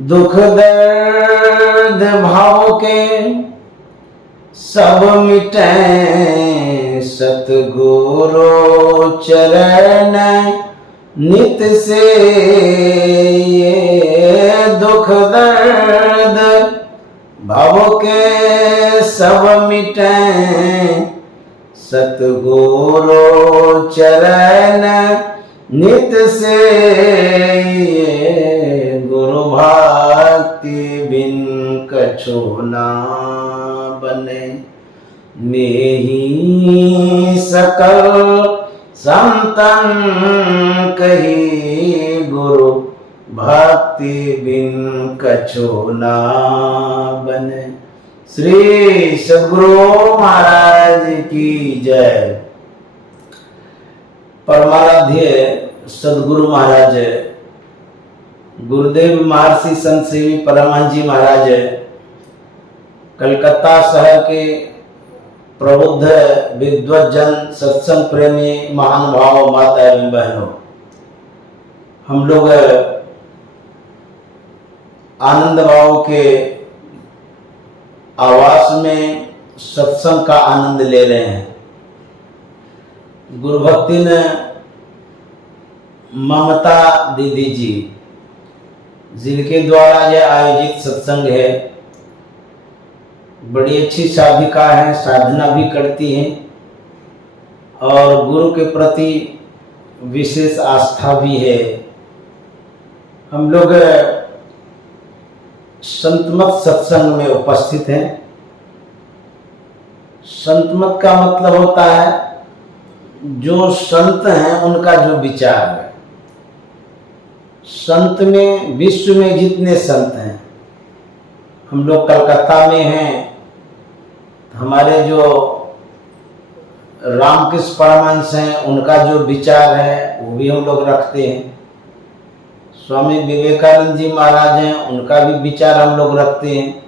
दुख दर्द भाव के सब मिटे सतगुरु चरण नित से। ये दुख दर्द भाव के सब मिटे सतगुरु चरण नित से। गुरु भक्ति बिन कछु ना बने नेहि सकल संतन कही। गुरु भक्ति बिन कछु ना बने। श्री सद्गुरु महाराज की जय। परमाराध्य सद्गुरु महाराज गुरुदेव महर्षि संत सेवी परमहंस जी महाराज कलकत्ता शहर के प्रबुद्ध विद्वज्जन सत्संग प्रेमी महानुभाव माता एवं बहनों, हम लोग आनंद भाव के आवास में सत्संग का आनंद ले रहे हैं। गुरु भक्ति ने ममता दीदी जी जिनके द्वारा यह आयोजित सत्संग है, बड़ी अच्छी साधिका है, साधना भी करती हैं और गुरु के प्रति विशेष आस्था भी है। हम लोग संतमत सत्संग में उपस्थित हैं। संतमत का मतलब होता है जो संत हैं उनका जो विचार है। संत में विश्व में जितने संत हैं, हम लोग कलकत्ता में हैं, हमारे जो रामकृष्ण परमहंस हैं उनका जो विचार है वो भी हम लोग रखते हैं। स्वामी विवेकानंद जी महाराज हैं, उनका भी विचार हम लोग रखते हैं।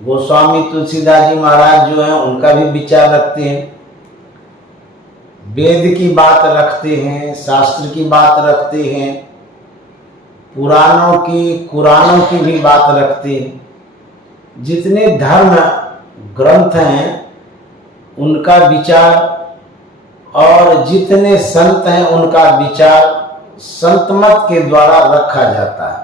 गोस्वामी तुलसीदास जी महाराज जो हैं उनका भी विचार रखते हैं। वेद की बात रखते हैं, शास्त्र की बात रखते हैं, पुराणों की कुरानों की भी बात रखते हैं। जितने धर्म ग्रंथ हैं उनका विचार और जितने संत हैं उनका विचार संतमत के द्वारा रखा जाता है।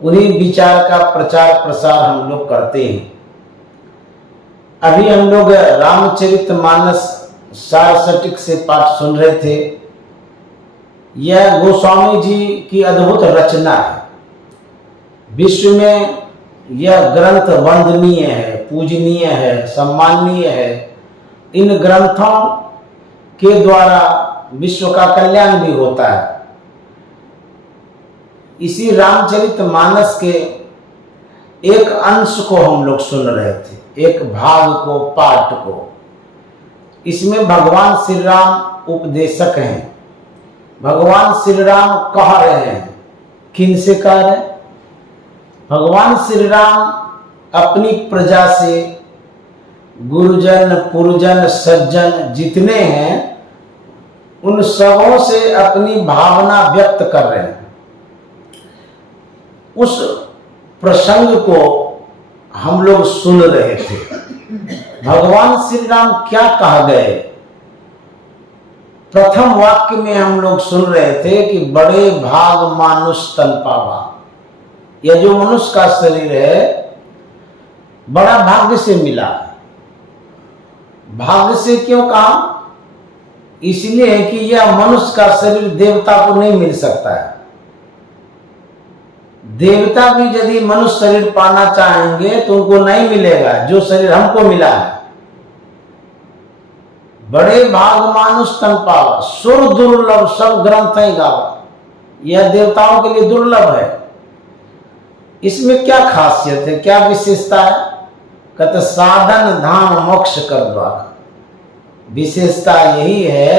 उन्हीं विचार का प्रचार प्रसार हम लोग करते हैं। अभी हम लोग रामचरितमानस सारसटिक से पाठ सुन रहे थे। यह गोस्वामी जी की अद्भुत रचना है। विश्व में यह ग्रंथ वंदनीय है, पूजनीय है, सम्माननीय है। इन ग्रंथों के द्वारा विश्व का कल्याण भी होता है। इसी रामचरितमानस के एक अंश को हम लोग सुन रहे थे, एक भाग को, पाठ को। इसमें भगवान श्री राम उपदेशक हैं। भगवान श्री राम कह रहे हैं। किन से कह रहे हैं? भगवान श्री राम अपनी प्रजा से, गुरुजन पुरुजन सज्जन जितने हैं उन सबों से अपनी भावना व्यक्त कर रहे हैं। उस प्रसंग को हम लोग सुन रहे थे। भगवान श्री राम क्या कह गए? प्रथम वाक्य में हम लोग सुन रहे थे कि बड़े भाग मानुष तन पावा। यह जो मनुष्य का शरीर है बड़ा भाग्य से मिला है। भाग्य से क्यों कहा? इसलिए कि यह मनुष्य का शरीर देवता को नहीं मिल सकता है। देवता भी यदि मनुष्य शरीर पाना चाहेंगे तो उनको नहीं मिलेगा जो शरीर हमको मिला है। बड़े भाग मानुष तन पावा, सुर दुर्लभ सब ग्रंथ है गावा। यह देवताओं के लिए दुर्लभ है। इसमें क्या खासियत है, क्या विशेषता है? कहते साधन धाम मोक्ष कर द्वारा। विशेषता यही है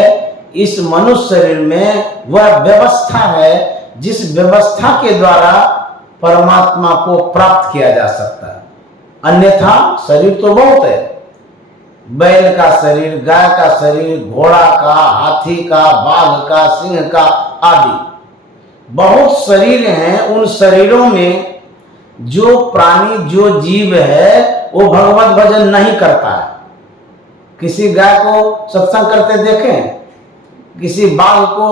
इस मनुष्य शरीर में वह व्यवस्था है जिस व्यवस्था के द्वारा परमात्मा को प्राप्त किया जा सकता है। अन्यथा शरीर तो बहुत है। बैल का शरीर, गाय का शरीर, घोड़ा का, हाथी का, बाघ का, सिंह का आदि बहुत शरीर हैं, उन शरीरों में जो प्राणी जो जीव है वो भगवत भजन नहीं करता है। किसी गाय को सत्संग करते देखें, किसी बाघ को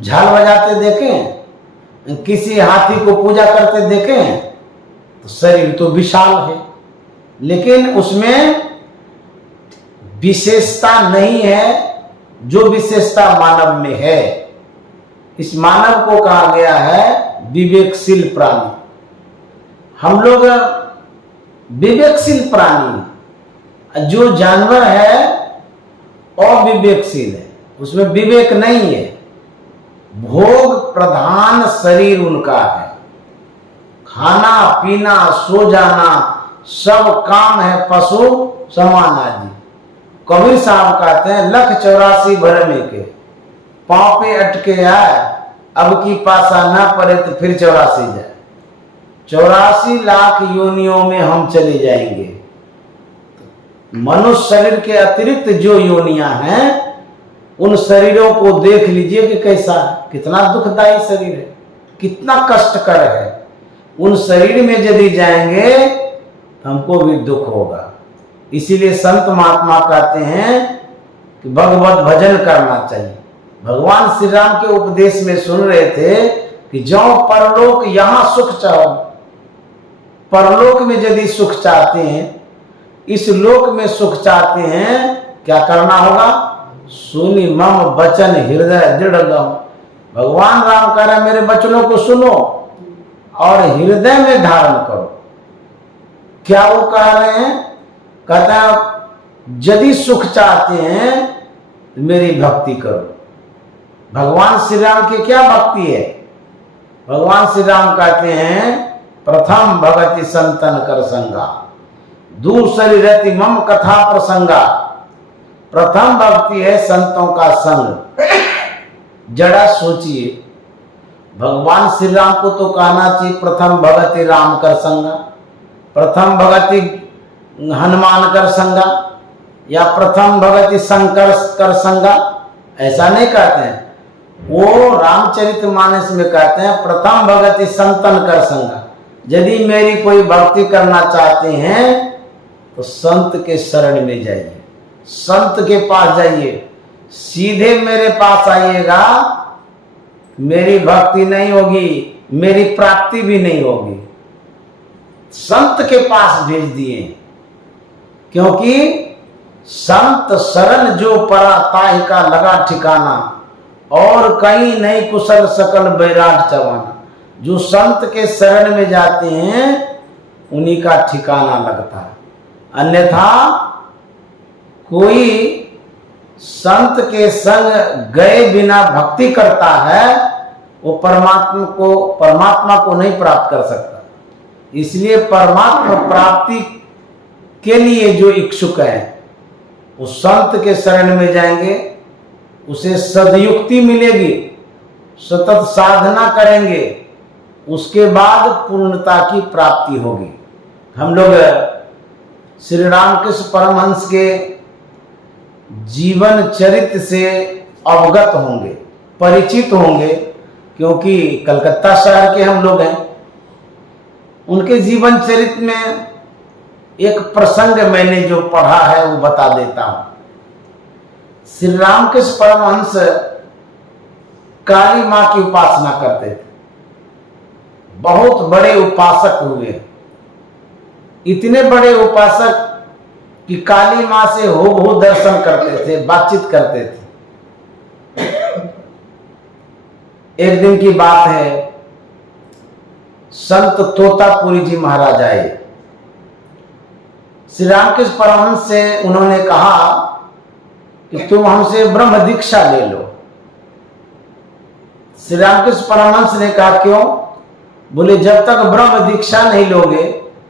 झाल बजाते देखें, किसी हाथी को पूजा करते देखें, तो शरीर तो विशाल है, लेकिन उसमें विशेषता नहीं है जो विशेषता मानव में है। इस मानव को कहा गया है विवेकशील प्राणी। हम लोग विवेकशील प्राणी, जो जानवर है अविवेकशील है, उसमें विवेक नहीं है, भोग प्रधान शरीर उनका है, खाना पीना सो जाना सब काम है पशु समान आदि। कबीर साहब कहते हैं 184 भरमे के पाँव पे अटके आए, अब की पासा ना पड़े तो फिर 84 जाए। 84 लाख योनियों में हम चले जाएंगे। मनुष्य शरीर के अतिरिक्त जो योनियां हैं उन शरीरों को देख लीजिए कि कैसा, कितना दुखदायी शरीर है, कितना कष्टकर है। उन शरीर में यदि जाएंगे तो हमको भी दुख होगा। इसीलिए संत महात्मा कहते हैं कि भगवत भजन करना चाहिए। भगवान श्री राम के उपदेश में सुन रहे थे कि जाओ परलोक, यहां सुख चाहो। परलोक में यदि सुख चाहते हैं, इस लोक में सुख चाहते हैं, क्या करना होगा? सुनी मम वचन हृदय दृढ़ गम। भगवान राम कह रहे मेरे वचनों को सुनो और हृदय में धारण करो। क्या वो कह रहे हैं? कहता है यदि सुख चाहते हैं तो मेरी भक्ति करो। भगवान श्री राम की क्या भक्ति है? भगवान श्री राम कहते हैं प्रथम भगति संतन कर संगा, दूसरी रति मम कथा प्रसंगा। प्रथम भक्ति है संतों का संग। जरा सोचिए, भगवान श्री राम को तो कहना चाहिए प्रथम भगति राम कर संगा, प्रथम भगति हनुमान कर संगा, या प्रथम भगति शंकर कर संगा। ऐसा नहीं कहते हैं। वो रामचरितमानस में कहते हैं प्रथम भगति संतन कर संगा। यदि मेरी कोई भक्ति करना चाहते हैं तो संत के शरण में जाइए, संत के पास जाइए, सीधे मेरे पास आइएगा, मेरी भक्ति नहीं होगी, मेरी प्राप्ति भी नहीं होगी। संत के पास भेज दिए, क्योंकि संत शरण जो परा ताहि का लगा ठिकाना, और कहीं नहीं कुशल सकल बैराग चवाना। जो संत के शरण में जाते हैं उन्हीं का ठिकाना लगता है। अन्यथा कोई संत के संग गए बिना भक्ति करता है, वो परमात्मा को नहीं प्राप्त कर सकता। इसलिए परमात्मा प्राप्ति के लिए जो इच्छुक है वो संत के शरण में जाएंगे, उसे सदयुक्ति मिलेगी, सतत साधना करेंगे, उसके बाद पूर्णता की प्राप्ति होगी। हम लोग श्री रामकृष्ण परमहंस के जीवन चरित्र से अवगत होंगे, परिचित होंगे, क्योंकि कलकत्ता शहर के हम लोग हैं। उनके जीवन चरित्र में एक प्रसंग मैंने जो पढ़ा है वो बता देता हूं। श्री रामकृष्ण परमहंस काली मां की उपासना करते थे, बहुत बड़े उपासक हुए, इतने बड़े उपासक कि काली मां से हो दर्शन करते थे, बातचीत करते थे। एक दिन की बात है, संत तोतापुरी जी महाराज आए। श्री रामकृष्ण परमहंस से उन्होंने कहा कि तुम हमसे ब्रह्म दीक्षा ले लो। श्री रामकृष्ण परमहंस ने कहा क्यों? बोले जब तक ब्रह्म दीक्षा नहीं लोगे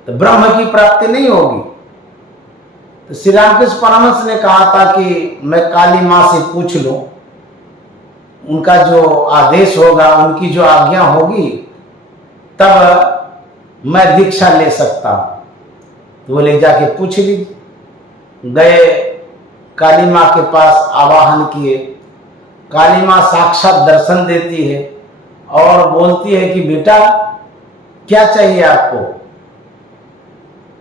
तो ब्रह्म की प्राप्ति नहीं होगी। तो श्री रामकृष्ण परमहंस ने कहा था कि मैं काली मां से पूछ लूं, उनका जो आदेश होगा, उनकी जो आज्ञा होगी, तब मैं दीक्षा ले सकता हूं। तो बोले जाके पूछ लीजिए। गए, काली मां के पास आवाहन किए। काली मां साक्षात दर्शन देती है और बोलती है कि बेटा क्या चाहिए आपको,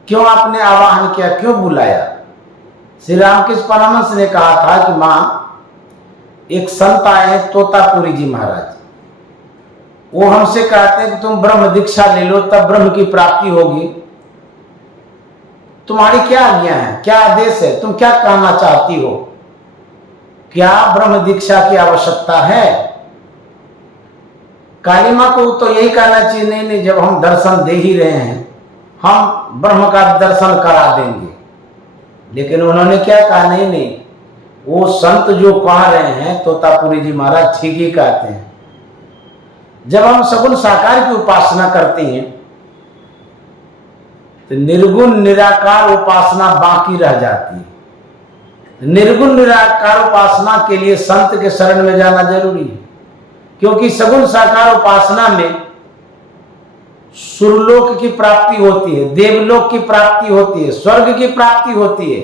क्यों आपने आवाहन किया, क्यों बुलाया। श्री रामकृष्ण परमहंस ने कहा था कि माँ, एक संत आए तोतापुरी जी महाराज, वो हमसे कहते हैं कि तुम ब्रह्म दीक्षा ले लो तब ब्रह्म की प्राप्ति होगी। तुम्हारी क्या आज्ञा है, क्या आदेश है, तुम क्या कहना चाहती हो, क्या ब्रह्म दीक्षा की आवश्यकता है। काली माँ को तो यही कहना चाहिए, नहीं नहीं, जब हम दर्शन दे ही रहे हैं हम ब्रह्म का दर्शन करा देंगे। लेकिन उन्होंने क्या कहा, नहीं नहीं, वो संत जो कह रहे हैं तोतापुरी जी महाराज ठीक ही कहते हैं। जब हम सगुण साकार की उपासना करते हैं तो निर्गुण निराकार उपासना बाकी रह जाती है। निर्गुण निराकार उपासना के लिए संत के शरण में जाना जरूरी है, क्योंकि सगुण साकार उपासना में सुरलोक की प्राप्ति होती है, देवलोक की प्राप्ति होती है, स्वर्ग की प्राप्ति होती है,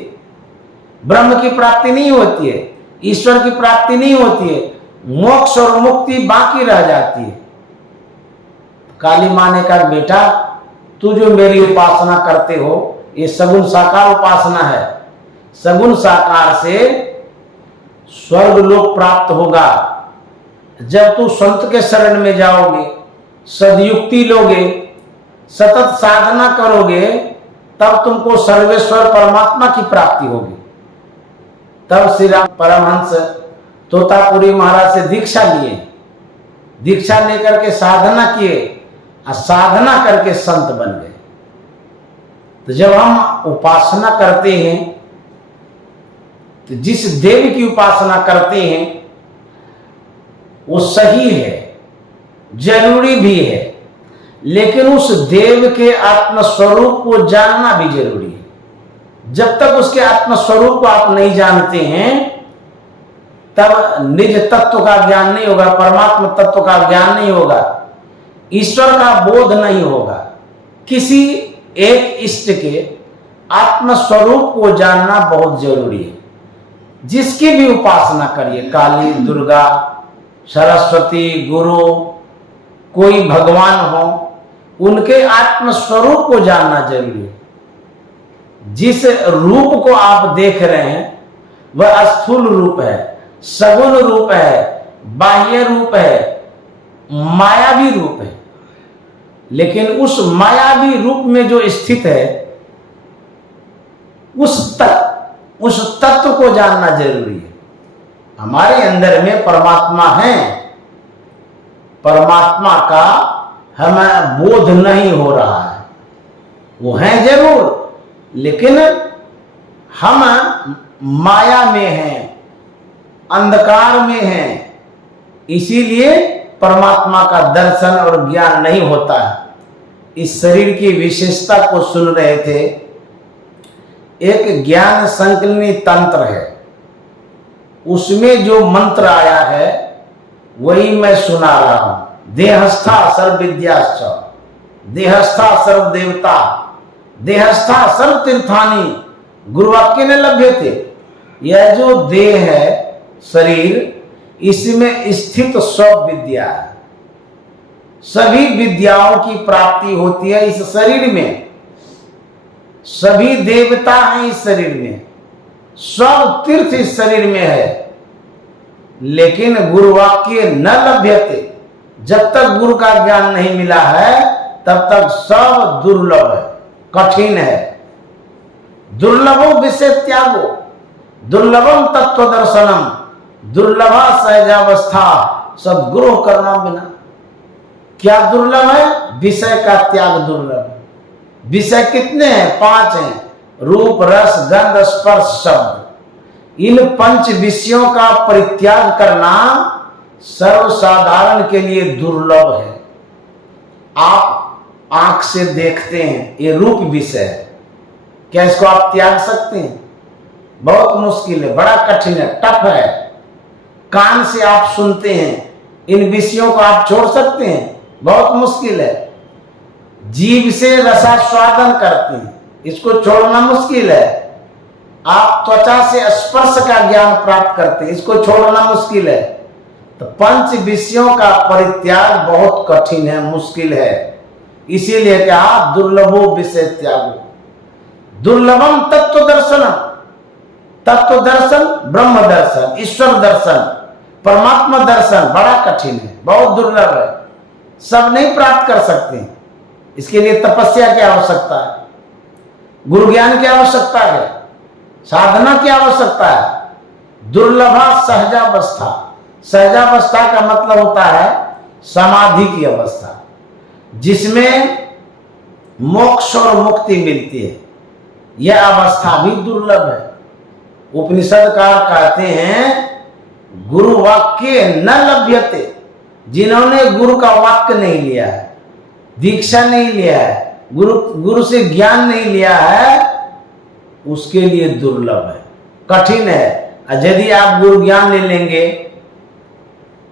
ब्रह्म की प्राप्ति नहीं होती है, ईश्वर की प्राप्ति नहीं होती है, मोक्ष और मुक्ति बाकी रह जाती है। काली माँ ने कहा, बेटा तू जो मेरी उपासना करते हो ये सगुण साकार उपासना है, सगुण साकार से स्वर्ग लोक प्राप्त होगा। जब तू संत के शरण में जाओगे, सदयुक्ति लोगे, सतत साधना करोगे, तब तुमको सर्वेश्वर परमात्मा की प्राप्ति होगी। तब श्री राम परमहंस तोतापुरी महाराज से दीक्षा लिए, दीक्षा लेकर के साधना किए और साधना करके संत बन गए। तो जब हम उपासना करते हैं तो जिस देव की उपासना करते हैं वो सही है, जरूरी भी है, लेकिन उस देव के आत्मस्वरूप को जानना भी जरूरी है। जब तक उसके आत्मस्वरूप को आप नहीं जानते हैं तब निज तत्व का ज्ञान नहीं होगा, परमात्मा तत्व का ज्ञान नहीं होगा, ईश्वर का बोध नहीं होगा। किसी एक इष्ट के आत्मस्वरूप को जानना बहुत जरूरी है। जिसकी भी उपासना करिए, काली, दुर्गा, सरस्वती, गुरु, कोई भगवान हो, उनके आत्मस्वरूप को जानना जरूरी है। जिस रूप को आप देख रहे हैं वह स्थूल रूप है, सगुण रूप है, बाह्य रूप है, मायावी रूप है। लेकिन उस मायावी रूप में जो स्थित है उस तत्व को जानना जरूरी है। हमारे अंदर में परमात्मा है, परमात्मा का हमें बोध नहीं हो रहा है। वो है जरूर, लेकिन हम माया में हैं, अंधकार में हैं, इसीलिए परमात्मा का दर्शन और ज्ञान नहीं होता है। इस शरीर की विशेषता को सुन रहे थे। एक ज्ञान संकलनी तंत्र है, उसमें जो मंत्र आया है वही मैं सुना रहा हूं। देहस्था सर्व विद्याश्च, देहस्था सर्व देवता, देहस्था सर्व तीर्थानी, गुरुवाक्य ने लभ्य थे। यह जो देह है, शरीर, इसमें स्थित सब विद्या है। सभी विद्याओं की प्राप्ति होती है इस शरीर में। सभी देवता हैं इस शरीर में, सब तीर्थ इस शरीर में है। लेकिन गुरुवाक्य न लभ्यते, जब तक गुरु का ज्ञान नहीं मिला है तब तक सब दुर्लभ है, कठिन है। दुर्लभो विषय त्यागो, दुर्लभम तत्व दर्शनम, दुर्लभा सहजावस्था सद्गुरु करना बिना। क्या दुर्लभ है? विषय का त्याग दुर्लभ है। विषय कितने हैं? 5 हैं, रूप, रस, गंध, स्पर्श, शब्द। इन 5 विषयों का परित्याग करना सर्वसाधारण के लिए दुर्लभ है। आप आंख से देखते हैं, ये रूप विषय है, क्या इसको आप त्याग सकते हैं? बहुत मुश्किल है, बड़ा कठिन है, टफ है। कान से आप सुनते हैं, इन विषयों को आप छोड़ सकते हैं? बहुत मुश्किल है। जीभ से रसास्वादन करते हैं, इसको छोड़ना मुश्किल है। आप त्वचा से स्पर्श का ज्ञान प्राप्त करते हैं, इसको छोड़ना मुश्किल है। तो पंच विषयों का परित्याग बहुत कठिन है, मुश्किल है। इसीलिए क्या, दुर्लभो विषय त्यागो। दुर्लभम तत्व दर्शनम, तत्व दर्शन, ब्रह्म दर्शन, ईश्वर दर्शन, परमात्मा दर्शन बड़ा कठिन है, बहुत दुर्लभ है, सब नहीं प्राप्त कर सकते। इसके लिए तपस्या की आवश्यकता है, गुरु ज्ञान की आवश्यकता है, साधना की आवश्यकता है। दुर्लभा सहजावस्था, सहजावस्था का मतलब होता है समाधि की अवस्था, जिसमें मोक्ष और मुक्ति मिलती है। यह अवस्था भी दुर्लभ है। उपनिषदकार कहते हैं गुरु वाक्य न लभ्यते, जिन्होंने गुरु का वाक्य नहीं लिया है, दीक्षा नहीं लिया है, गुरु से ज्ञान नहीं लिया है, उसके लिए दुर्लभ है, कठिन है। यदि आप गुरु ज्ञान ले लेंगे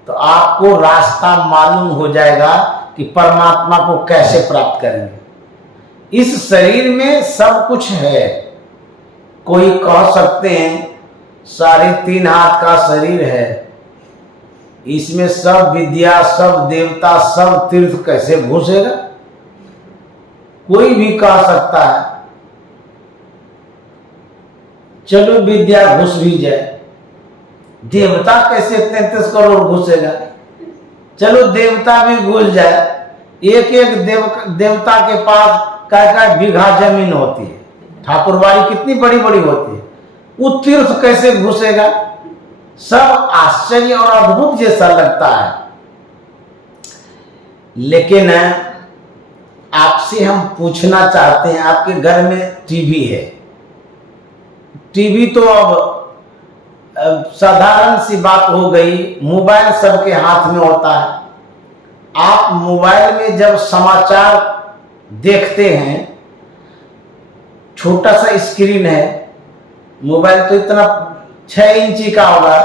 तो आपको रास्ता मालूम हो जाएगा कि परमात्मा को कैसे प्राप्त करेंगे। इस शरीर में सब कुछ है। कोई कह सकते हैं 3.5 हाथ का शरीर है, इसमें सब विद्या, सब देवता, सब तीर्थ कैसे घुसेगा? कोई भी कह सकता है चलो विद्या घुस भी जाए, देवता कैसे 33 करोड़ घुसेगा? चलो देवता भी घुस जाए, एक एक देवता के पास क्या बीघा जमीन होती है, ठाकुरबाड़ी कितनी बड़ी बड़ी होती है, वो तीर्थ कैसे घुसेगा? सब आश्चर्य और अद्भुत जैसा लगता है। लेकिन आपसे हम पूछना चाहते हैं, आपके घर में टीवी है, टीवी तो अब साधारण सी बात हो गई, मोबाइल सबके हाथ में होता है। आप मोबाइल में जब समाचार देखते हैं, छोटा सा स्क्रीन है, मोबाइल तो इतना 6 इंची का होगा,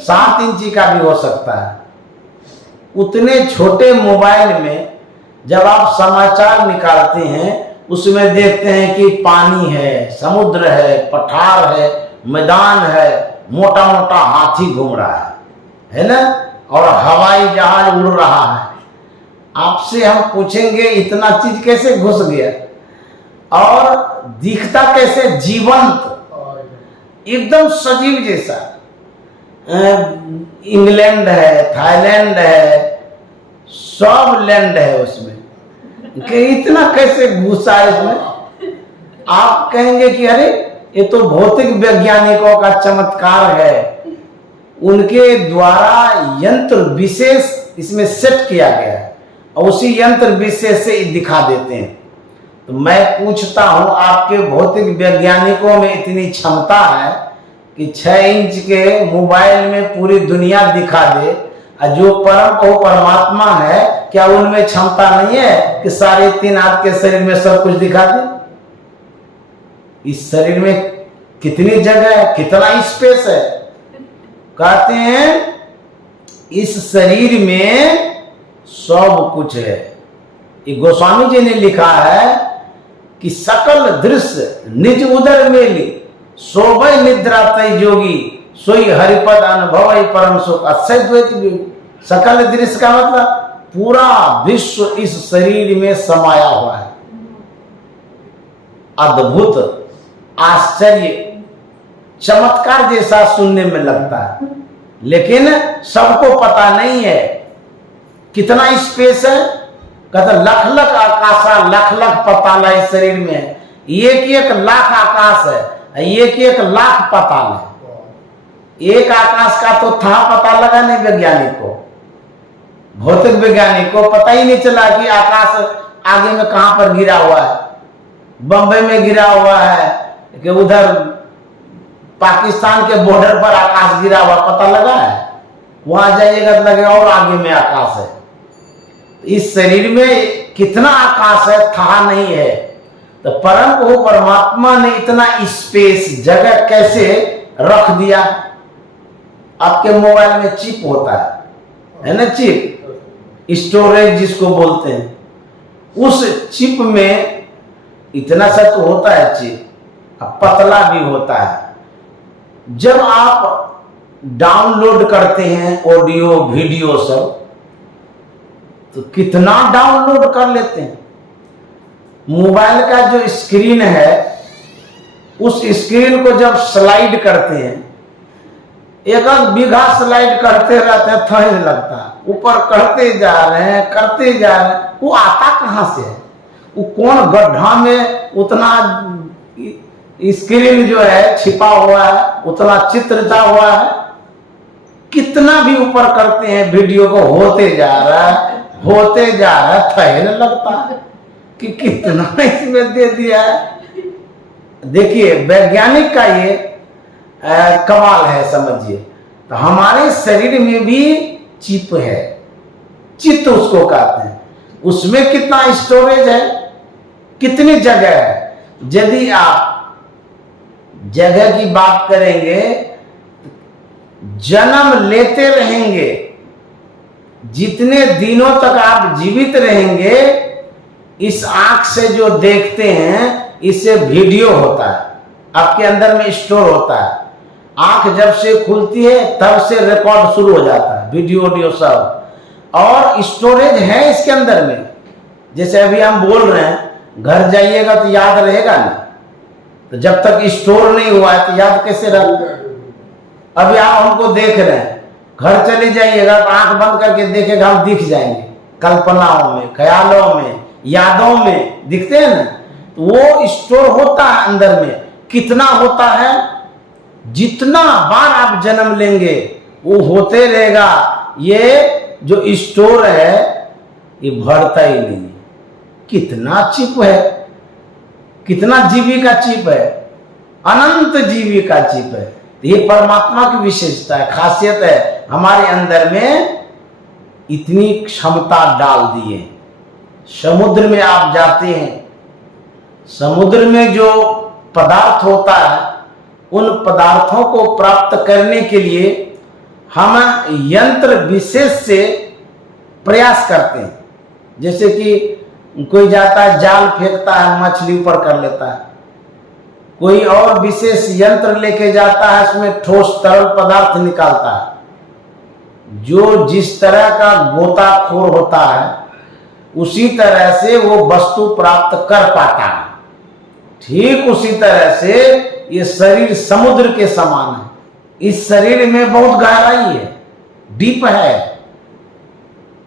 7 इंची का भी हो सकता है। उतने छोटे मोबाइल में जब आप समाचार निकालते हैं, उसमें देखते हैं कि पानी है, समुद्र है, पठार है, मैदान है, मोटा मोटा हाथी घूम रहा है ना, और हवाई जहाज उड़ रहा है। आपसे हम पूछेंगे इतना चीज कैसे घुस गया, और दिखता कैसे जीवंत, एकदम सजीव जैसा। इंग्लैंड है, थाईलैंड है, सब लैंड है उसमें, कि इतना कैसे घुसा इसमें? आप कहेंगे कि अरे ये तो भौतिक वैज्ञानिकों का चमत्कार है, उनके द्वारा यंत्र विशेष इसमें सेट किया गया है और उसी यंत्र विशेष से दिखा देते हैं। तो मैं पूछता हूं, आपके भौतिक वैज्ञानिकों में इतनी क्षमता है कि 6 इंच के मोबाइल में पूरी दुनिया दिखा दे, और जो परमात्मा है, क्या उनमें क्षमता नहीं है कि 3.5 हाथ के शरीर में सब कुछ दिखा दे? इस शरीर में कितनी जगह है, कितना स्पेस है? कहते हैं इस शरीर में सब कुछ है। ये गोस्वामी जी ने लिखा है कि सकल दृश्य निज उदर मेली, सोभय निद्रा तय जोगी, सोई हरिपद अनुभव परम सुख अक्षय द्वैत। सकल दृश्य का मतलब पूरा विश्व इस शरीर में समाया हुआ है। अद्भुत, आश्चर्य, चमत्कार जैसा सुनने में लगता है, लेकिन सबको पता नहीं है कितना स्पेस है। कहता लख लख आकाशा, लख लख पताल इस शरीर में है, 1 लाख आकाश है, 1 लाख पताल है। एक आकाश का तो था पता लगा नहीं वैज्ञानिक को, भौतिक वैज्ञानिक को पता ही नहीं चला कि आकाश आगे में कहां पर गिरा हुआ है। बंबई में गिरा हुआ है कि उधर पाकिस्तान के बॉर्डर पर आकाश गिरा हुआ, पता लगा है? वहां जाइएगा तो लगेगा और आगे में आकाश है। इस शरीर में कितना आकाश है था नहीं है। तो परम प्रभु परमात्मा ने इतना स्पेस, जगह कैसे रख दिया? आपके मोबाइल में चिप होता है ना, चिप स्टोरेज जिसको बोलते हैं, उस चिप में इतना सा तो होता है चिप, पतला भी होता है। जब आप डाउनलोड करते हैं ऑडियो वीडियो सब, तो कितना डाउनलोड कर लेते हैं। मोबाइल का जो स्क्रीन है, उस स्क्रीन को जब स्लाइड करते हैं, एक बीघा स्लाइड करते रहते हैं, थैन लगता है, ऊपर करते जा रहे हैं करते जा रहे हैं, वो आता कहां से है? वो कौन गड्ढा में उतना स्क्रीन जो है छिपा हुआ है, उतना चित्रता हुआ है? कितना भी ऊपर करते हैं, वीडियो को होते जा रहा है, होते जा रहा है, थैन लगता है कि कितना इसमें दे दिया है। देखिए वैज्ञानिक का ये कमाल है, समझिए। तो हमारे शरीर में भी चिप है, चित्त उसको कहते हैं। उसमें कितना स्टोरेज है, कितनी जगह है। यदि आप जगह की बात करेंगे, जन्म लेते रहेंगे, जितने दिनों तक आप जीवित रहेंगे, इस आंख से जो देखते हैं, इससे वीडियो होता है, आपके अंदर में स्टोर होता है। आंख जब से खुलती है तब से रिकॉर्ड शुरू हो जाता है, वीडियो ऑडियो सब, और स्टोरेज है इसके अंदर में। जैसे अभी हम बोल रहे हैं, घर जाइएगा तो याद रहेगा नहीं, तो जब तक स्टोर नहीं हुआ है तो याद कैसे रहेगा? अभी आप हमको देख रहे हैं, घर चले जाइएगा तो आंख बंद करके देखेगा, हम दिख जाएंगे, कल्पनाओं में, ख्यालों में, यादों में दिखते हैं ना। तो वो स्टोर होता है अंदर में। कितना होता है? जितना बार आप जन्म लेंगे वो होते रहेगा। ये जो स्टोर है ये भरता ही नहीं। कितना चिप है, कितना जीवी का चिप है, अनंत जीवी का चिप है। ये परमात्मा की विशेषता है, खासियत है। हमारे अंदर में इतनी क्षमता डाल दी है। समुद्र में आप जाते हैं, समुद्र में जो पदार्थ होता है, उन पदार्थों को प्राप्त करने के लिए हम यंत्र विशेष से प्रयास करते हैं। जैसे कि कोई जाता है, जाल फेंकता है, मछली ऊपर कर लेता है। कोई और विशेष यंत्र लेके जाता है, उसमें ठोस तरल पदार्थ निकालता है। जो जिस तरह का गोताखोर होता है, उसी तरह से वो वस्तु प्राप्त कर पाता है। ठीक उसी तरह से ये शरीर समुद्र के समान है। इस शरीर में बहुत गहराई है, डीप है,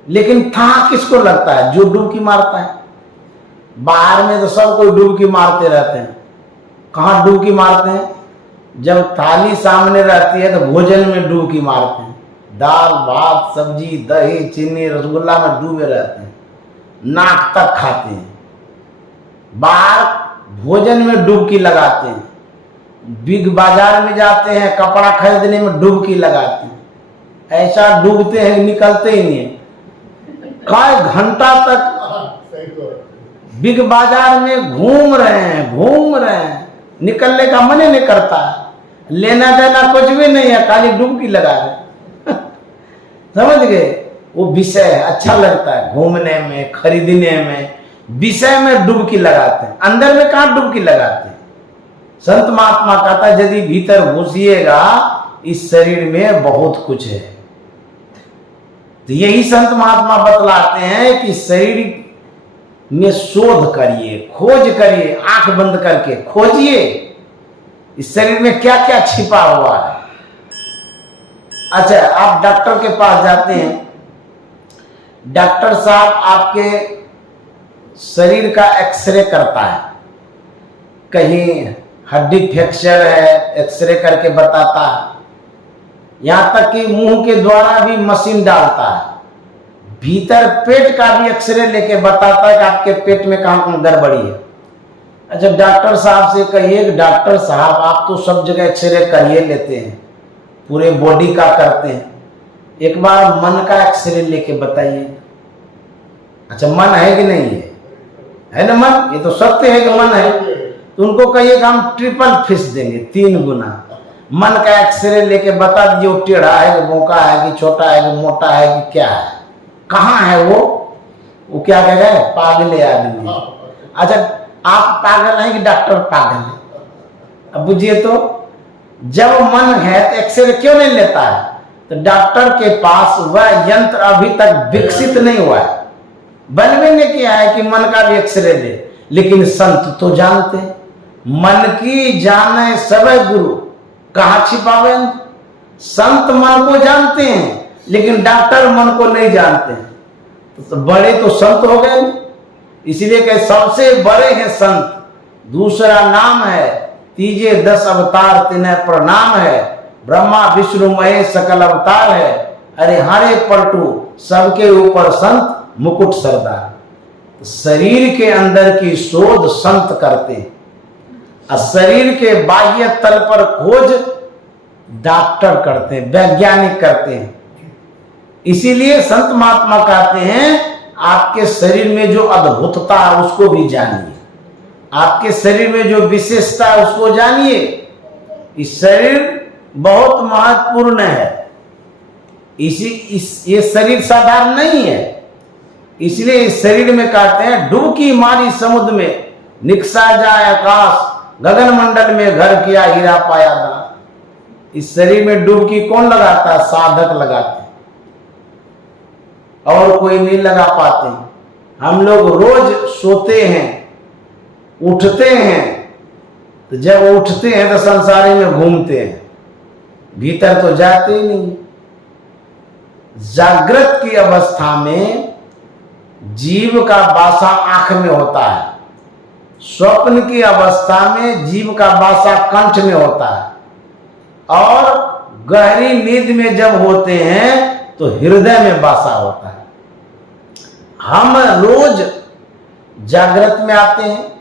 लेकिन था किसको लगता है? जो डुबकी मारता है। बाहर में तो सब कोई डुबकी मारते रहते हैं। कहाँ डुबकी मारते हैं? जब थाली सामने रहती है तो भोजन में डुबकी मारते हैं। दाल भात सब्जी दही चीनी रसगुल्ला में डूबे रहते हैं, नाक तक खाते हैं। बाहर भोजन में डुबकी लगाते हैं। बिग बाजार में जाते हैं, कपड़ा खरीदने में डुबकी लगाते हैं। ऐसा डूबते हैं निकलते ही नहीं है। कई घंटा तक बिग बाजार में घूम रहे हैं, निकलने का मन ही नहीं करता। लेना देना कुछ भी नहीं है, खाली डुबकी लगा रहे। समझ गए? वो विषय अच्छा लगता है घूमने में, खरीदने में, विषय में डुबकी लगाते हैं, अंदर में कहाँ डुबकी लगाते हैं। संत महात्मा कहता है, यदि भीतर घुसिएगा इस शरीर में बहुत कुछ है। तो यही संत महात्मा बतलाते हैं कि शरीर में शोध करिए, खोज करिए, आंख बंद करके खोजिए इस शरीर में क्या क्या छिपा हुआ है। अच्छा, आप डॉक्टर के पास जाते हैं, डॉक्टर साहब आपके शरीर का एक्सरे करता है। कहीं हड्डी फ्रैक्चर है, एक्सरे करके बताता है। यहां तक कि मुंह के द्वारा भी मशीन डालता है। भीतर पेट का भी एक्सरे लेके बताता है कि आपके पेट में कहां गड़बड़ी है। अच्छा, डॉक्टर साहब से कहिए कि डॉक्टर साहब आप तो सब जगह एक्सरे करिए लेते हैं, पूरे बॉडी का करते हैं, एक बार मन का एक्सरे लेके बताइए। अच्छा, मन है कि नहीं है ना मन? ये तो सत्य है कि मन है। तो उनको कहिए कि हम ट्रिपल फीस देंगे, 3 गुना। मन का एक्सरे लेके बता दीजिए, वो टेढ़ा है कि बोका है कि छोटा है कि मोटा है कि क्या है, कहाँ है वो क्या कह गए? पागल आदमी। अच्छा, आप पागल हैं कि डॉक्टर पागल है? अब बुझिए तो जब मन है तो एक्सरे क्यों नहीं लेता है? तो डॉक्टर के पास वह यंत्र अभी तक विकसित नहीं हुआ है, बन भी नहीं किया है कि मन का भी एक्सरे ले। लेकिन संत तो जानते हैं, मन की जाने सब गुरु कहाँ छिपावे। संत मन को जानते हैं लेकिन डॉक्टर मन को नहीं जानते। तो बड़े तो संत हो गए, इसलिए कहे सबसे बड़े हैं संत। दूसरा नाम है तीजे 10 अवतार तिन्हें प्रणाम है, ब्रह्मा विष्णु महेश सकल अवतार है। अरे हरे पलटू सबके ऊपर संत मुकुट सरदार। शरीर के अंदर की शोध संत करते हैं और शरीर के बाह्य तल पर खोज डॉक्टर करते हैं, वैज्ञानिक करते हैं। इसीलिए संत महात्मा कहते हैं आपके शरीर में जो अद्भुतता है उसको भी जानिए, आपके शरीर में जो विशेषता है उसको जानिए। इस शरीर बहुत महत्वपूर्ण है, ये शरीर साधारण नहीं है। इसलिए इस शरीर में कहते हैं डुबकी मारी समुद्र में, निकसा जाए आकाश, गगन मंडल में घर किया हीरा पाया दास। इस शरीर में डुबकी कौन लगाता है? साधक लगाते हैं, और कोई नहीं लगा पाते। हम लोग रोज सोते हैं, उठते हैं, तो जब उठते हैं तो संसारी में घूमते हैं, भीतर तो जाते ही नहीं। जागृत की अवस्था में जीव का वासा आंख में होता है, स्वप्न की अवस्था में जीव का वासा कंठ में होता है, और गहरी नींद में जब होते हैं तो हृदय में वासा होता है। हम रोज जागृत में आते हैं,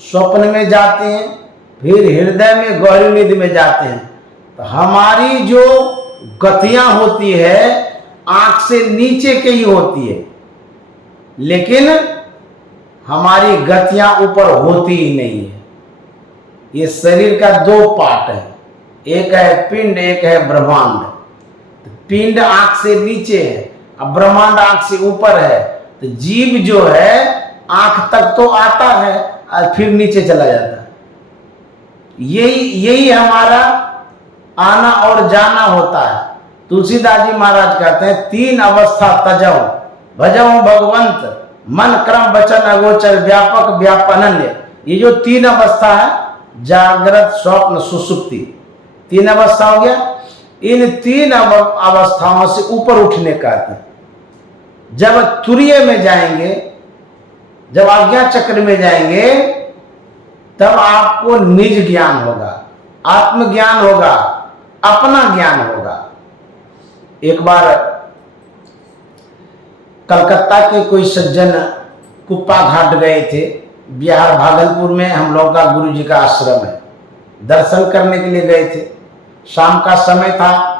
स्वप्न में जाते हैं, फिर हृदय में गहरी नींद में जाते हैं। तो हमारी जो गतियां होती है आंख से नीचे की ही होती है, लेकिन हमारी गतियां ऊपर होती ही नहीं है। ये शरीर का 2 पार्ट है, एक है पिंड, एक है ब्रह्मांड। पिंड आंख से नीचे है और ब्रह्मांड आंख से ऊपर है। तो जीव जो है आंख तक तो आता है और फिर नीचे चला जाता है। यही हमारा आना और जाना होता है। तुलसीदास जी महाराज कहते हैं 3 अवस्था तजौ भजौ भगवंत, मन क्रम वचन अगोचर व्यापक व्यापनन्य। ये जो 3 अवस्था है, जागृत स्वप्न सुषुप्ति, 3 अवस्था हो गया। इन 3 अवस्थाओं से ऊपर उठने का है। जब तुरीय में जाएंगे, जब आज्ञा चक्र में जाएंगे, तब आपको निज ज्ञान होगा, आत्मज्ञान होगा, अपना ज्ञान होगा। एक बार कलकत्ता के कोई सज्जन कुप्पा घाट गए थे, बिहार भागलपुर में हम लोग का गुरु जी का आश्रम है, दर्शन करने के लिए गए थे। शाम का समय था।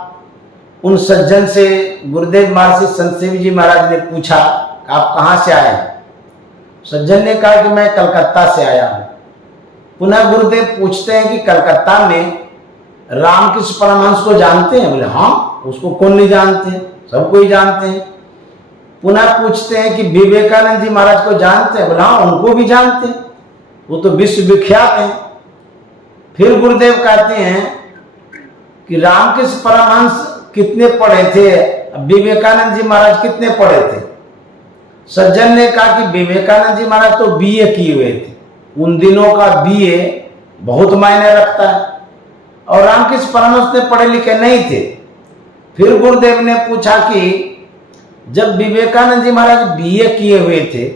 उन सज्जन से गुरुदेव महर्षि संतसेवी जी महाराज ने पूछा आप कहाँ से आए हैं? सज्जन ने कहा कि मैं कलकत्ता से आया हूँ। पुनः गुरुदेव पूछते हैं कि कलकत्ता में रामकृष्ण परमहंस को जानते हैं? बोले हाँ, उसको कौन नहीं जानते, सबको ही जानते हैं। पुनः पूछते हैं कि विवेकानंद जी महाराज को जानते हैं? बोले हाँ, उनको भी जानते हैं, वो तो विश्व विख्यात हैं। फिर गुरुदेव कहते हैं कि रामकृष्ण परमहंस कितने पढ़े थे, विवेकानंद जी महाराज कितने पढ़े थे? सज्जन ने कहा कि विवेकानंद जी महाराज तो बीए किए हुए थे, उन दिनों का बीए बहुत मायने रखता है, और रामकृष्ण परमहंस ने पढ़े लिखे नहीं थे। फिर गुरुदेव ने पूछा कि जब विवेकानंद जी महाराज बीए किए हुए थे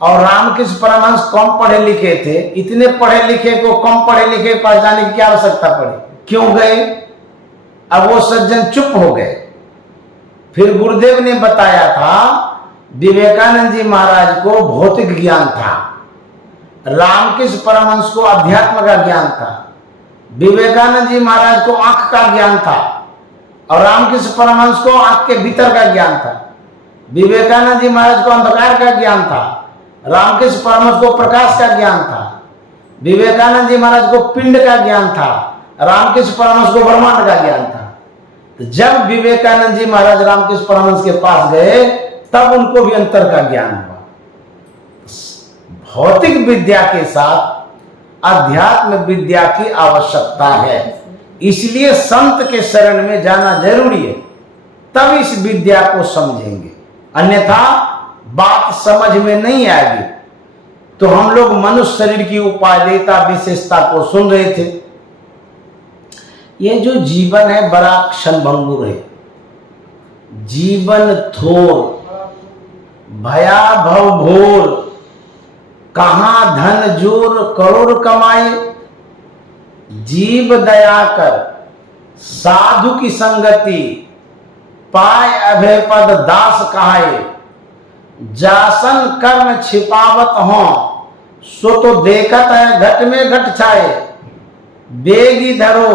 और रामकृष्ण परमहंस कम पढ़े लिखे थे, इतने पढ़े लिखे को कम पढ़े लिखे के पास जाने की क्या आवश्यकता पड़ी, क्यों गए? अब वो सज्जन चुप हो गए। फिर गुरुदेव ने बताया था विवेकानंद जी महाराज को भौतिक ज्ञान था, रामकृष्ण परमहंस को अध्यात्म का ज्ञान था, विवेकानंद जी महाराज को आंख का ज्ञान था और रामकृष्ण परमहंस को आंख के भीतर का ज्ञान था। विवेकानंद जी महाराज को अंधकार का ज्ञान था, रामकृष्ण परमहंस को प्रकाश का ज्ञान था। विवेकानंद जी महाराज को पिंड का ज्ञान था, रामकृष्ण परमहंस को ब्रह्मांड का ज्ञान था। तो जब विवेकानंद जी महाराज रामकृष्ण परमहंस के पास गए तब उनको भी अंतर का ज्ञान हुआ। भौतिक विद्या के साथ अध्यात्म विद्या की आवश्यकता है। इसलिए संत के शरण में जाना जरूरी है, तब इस विद्या को समझेंगे, अन्यथा बात समझ में नहीं आएगी। तो हम लोग मनुष्य शरीर की उपादेयता विशेषता को सुन रहे थे। ये जो जीवन है बड़ा क्षणभंगुर है, जीवन थोर भयाभव भोर, कहाँ धन जोर करोड़ कमाए, जीव दया कर साधु की संगति, पाए अभय पद दास कहाए, जासन कर्म छिपावत हो, सो तो देखत है घट में घट छाए, बेगी धरो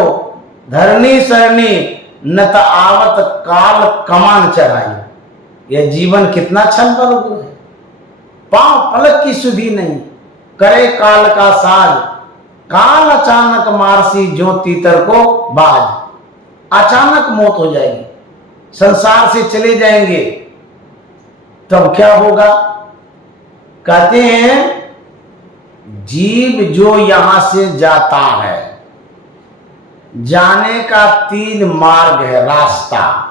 धरनी सरनी, न त आवत काल कमान चढ़ाई। यह जीवन कितना क्षण पर है, पांव पलक की सुधि नहीं, करे काल का साज, काल अचानक मारसी जो तीतर को बाज। अचानक मौत हो जाएगी, संसार से चले जाएंगे, तब क्या होगा? कहते हैं जीव जो यहां से जाता है, जाने का 3 मार्ग है, रास्ता।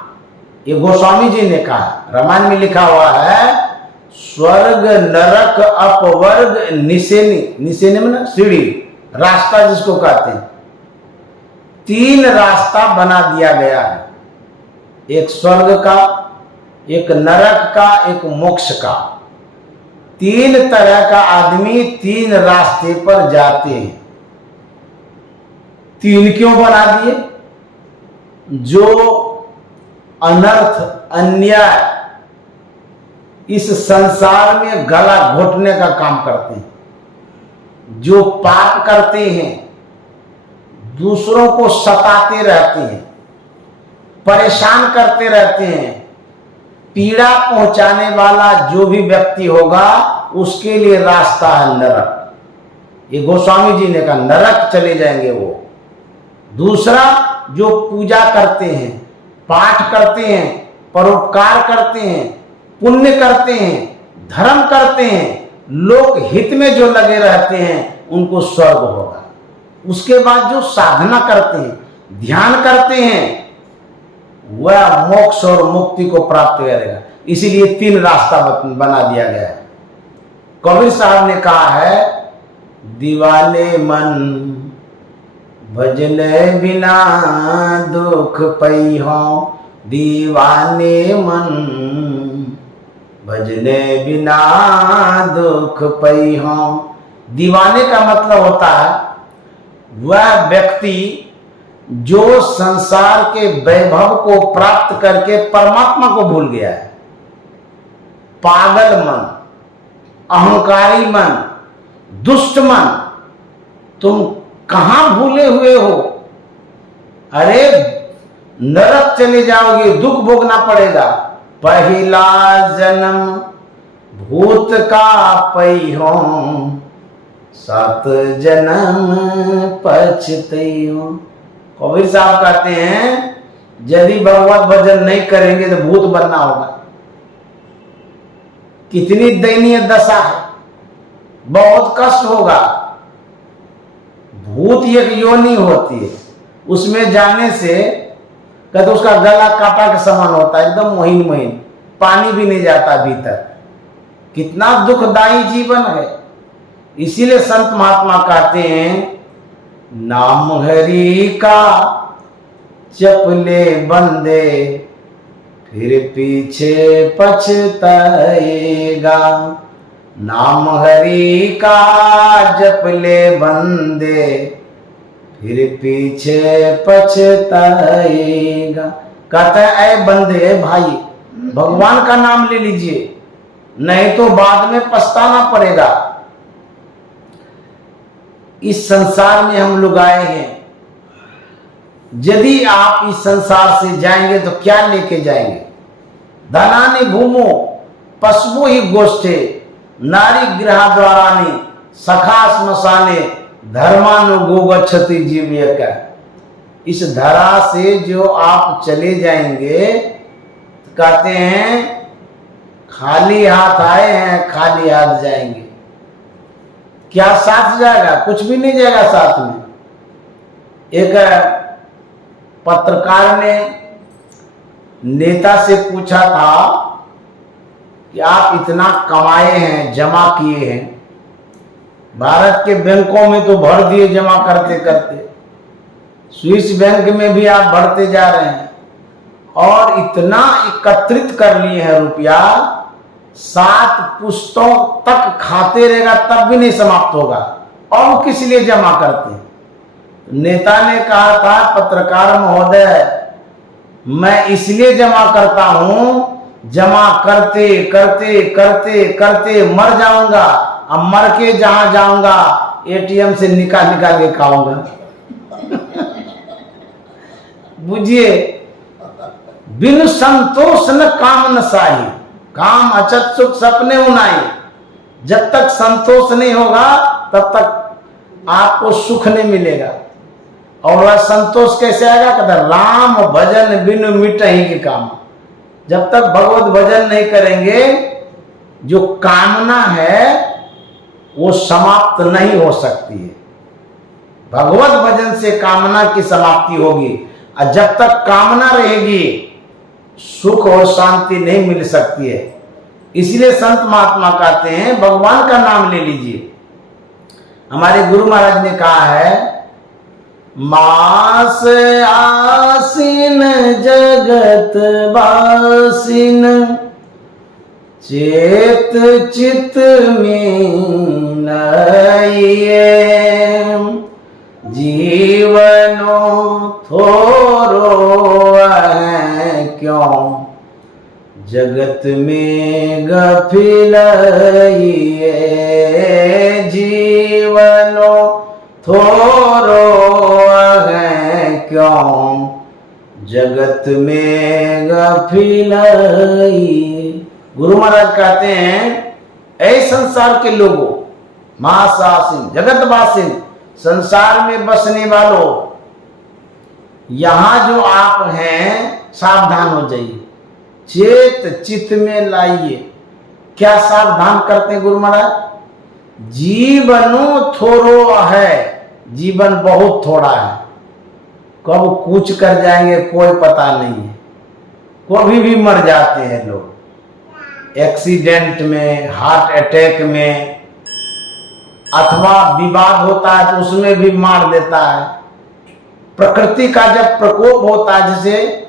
ये गोस्वामी जी ने कहा, रामायण में लिखा हुआ है, स्वर्ग नरक अपवर्ग निसेनी, निसेनी में सीढ़ी, रास्ता जिसको कहते हैं। 3 रास्ता बना दिया गया है, एक स्वर्ग का, एक नरक का, एक मोक्ष का। 3 तरह का आदमी 3 रास्ते पर जाते हैं। 3 क्यों बना दिए? जो अनर्थ अन्याय इस संसार में गला घोटने का काम करते हैं, जो पाप करते हैं, दूसरों को सताते रहते हैं, परेशान करते रहते हैं, पीड़ा पहुंचाने वाला जो भी व्यक्ति होगा उसके लिए रास्ता है नरक। ये गोस्वामी जी ने कहा नरक चले जाएंगे वो। दूसरा, जो पूजा करते हैं, पाठ करते हैं, परोपकार करते हैं, पुण्य करते हैं, धर्म करते हैं, लोक हित में जो लगे रहते हैं, उनको स्वर्ग होगा। उसके बाद जो साधना करते हैं, ध्यान करते हैं, वह मोक्ष और मुक्ति को प्राप्त करेगा। इसीलिए 3 रास्ता बना दिया गया है। कबीर साहब ने कहा है, दीवाने मन भजने बिना दुख पई हो, दीवाने मन भजने बिना दुख पई हो। दीवाने का मतलब होता है वह व्यक्ति जो संसार के वैभव को प्राप्त करके परमात्मा को भूल गया है। पागल मन, अहंकारी मन, दुष्ट मन, तुम कहां भूले हुए हो? अरे नरक चले जाओगे, दुख भोगना पड़ेगा। पहला जन्म भूत का पई हो, 7 जन्म पछतई हो। कबीर साहब कहते हैं यदि भगवत भजन नहीं करेंगे तो भूत बनना होगा। कितनी दयनीय दशा है, बहुत कष्ट होगा। भूत एक योनि होती है, उसमें जाने से कहते उसका गला काटा के समान होता है, एकदम महीन महीन, पानी भी नहीं जाता भीतर। कितना दुखदाई जीवन है। इसीलिए संत महात्मा कहते हैं नाम हरि का चपले बंदे, फिर पीछे पछताएगा। नाम हरि का जपले बंदे, फिर पीछे पछताएगा। कहता है ऐ बंदे भाई, भगवान का नाम ले लीजिए, नहीं तो बाद में पछताना पड़ेगा। इस संसार में हम लोग आए हैं, यदि आप इस संसार से जाएंगे तो क्या लेके जाएंगे? धनानि भूमो पशु ही गोष्ठे, नारी गृह द्वारानि, सखा श्मशाने, धर्मानुगो गच्छति जीव्य का। इस धरा से जो आप चले जाएंगे, तो कहते हैं खाली हाथ आए हैं, खाली हाथ जाएंगे। क्या साथ जाएगा? कुछ भी नहीं जाएगा साथ में। एक पत्रकार ने नेता से पूछा था कि आप इतना कमाए हैं, जमा किए हैं, भारत के बैंकों में तो भर दिए जमा करते करते, स्विस बैंक में भी आप भरते जा रहे हैं और इतना एकत्रित कर लिए हैं रुपया, 7 पुश्तों तक खाते रहेगा तब भी नहीं समाप्त होगा, और किस लिए जमा करते हैं? नेता ने कहा था, पत्रकार महोदय, मैं इसलिए जमा करता हूं, जमा करते करते करते करते मर जाऊंगा, अब मर के जहां जाऊंगा एटीएम से निकाल के खाऊंगा। बुझिए, बिन संतोष न काम न साही, काम अचत सुख सपने उनाई। जब तक संतोष नहीं होगा तब तक आपको सुख नहीं मिलेगा। और वह संतोष कैसे आएगा? कहता राम भजन बिन मिटहि के काम। जब तक भगवत भजन नहीं करेंगे, जो कामना है वो समाप्त नहीं हो सकती है। भगवत भजन से कामना की समाप्ति होगी, और जब तक कामना रहेगी सुख और शांति नहीं मिल सकती है। इसलिए संत महात्मा कहते हैं भगवान का नाम ले लीजिए। हमारे गुरु महाराज ने कहा है, मास आसीन जगत बासीन, चेत चित में लइए, जीवनो थोरो है क्यों, जगत में गफिलइए, जीवनो थोरो है क्यों, जगत में गफिलइए। गुरु महाराज कहते हैं, ऐ संसार के लोगों, महासासिन जगतवासिन, संसार में बसने वालों, यहां जो आप हैं सावधान हो जाइए, चेत चित्त में लाइए। क्या सावधान करते हैं गुरु महाराज? जीवनो थोरो है, जीवन बहुत थोड़ा है, कब कूच कर जाएंगे कोई पता नहीं है। कभी भी मर जाते हैं लोग, एक्सीडेंट में, हार्ट अटैक में, अथवा विवाद होता है तो उसमें भी मार देता है। प्रकृति का जब प्रकोप होता है, जैसे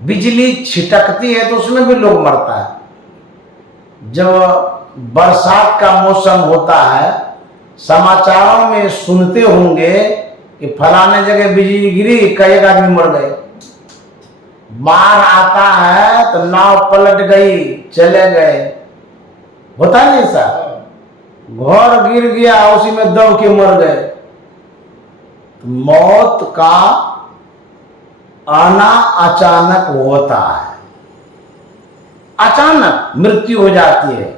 बिजली छिटकती है तो उसमें भी लोग मरता है। जब बरसात का मौसम होता है, समाचारों में सुनते होंगे कि फलाने जगह बिजली गिरी, कई आदमी मर गए। बाढ़ आता है तो नाव पलट गई, चले गए, होता नहीं सर? घर गिर गया, उसी में दब के मर गए। मौत का आना अचानक होता है, अचानक मृत्यु हो जाती है।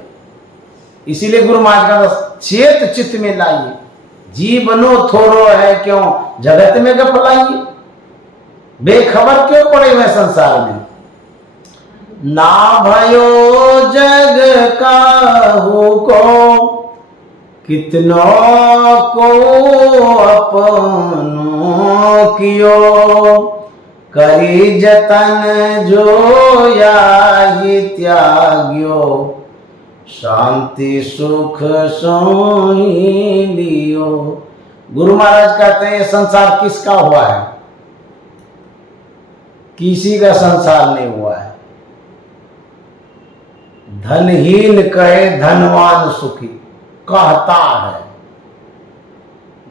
इसीलिए गुरु महाराज का चेत चित्त में लाइए, जीवनो थोरो है क्यों, जगत में गफलाइए। बेखबर क्यों पड़े हुए संसार में? ना भयो जग काहू को, कितनो को अपनो कियो, करी जतन जो याहि त्याग्यो, शांति सुख सोई लियो। गुरु महाराज कहते हैं, संसार किसका हुआ है? किसी का संसार नहीं हुआ है। धनहीन कहे धनवान सुखी, कहता है।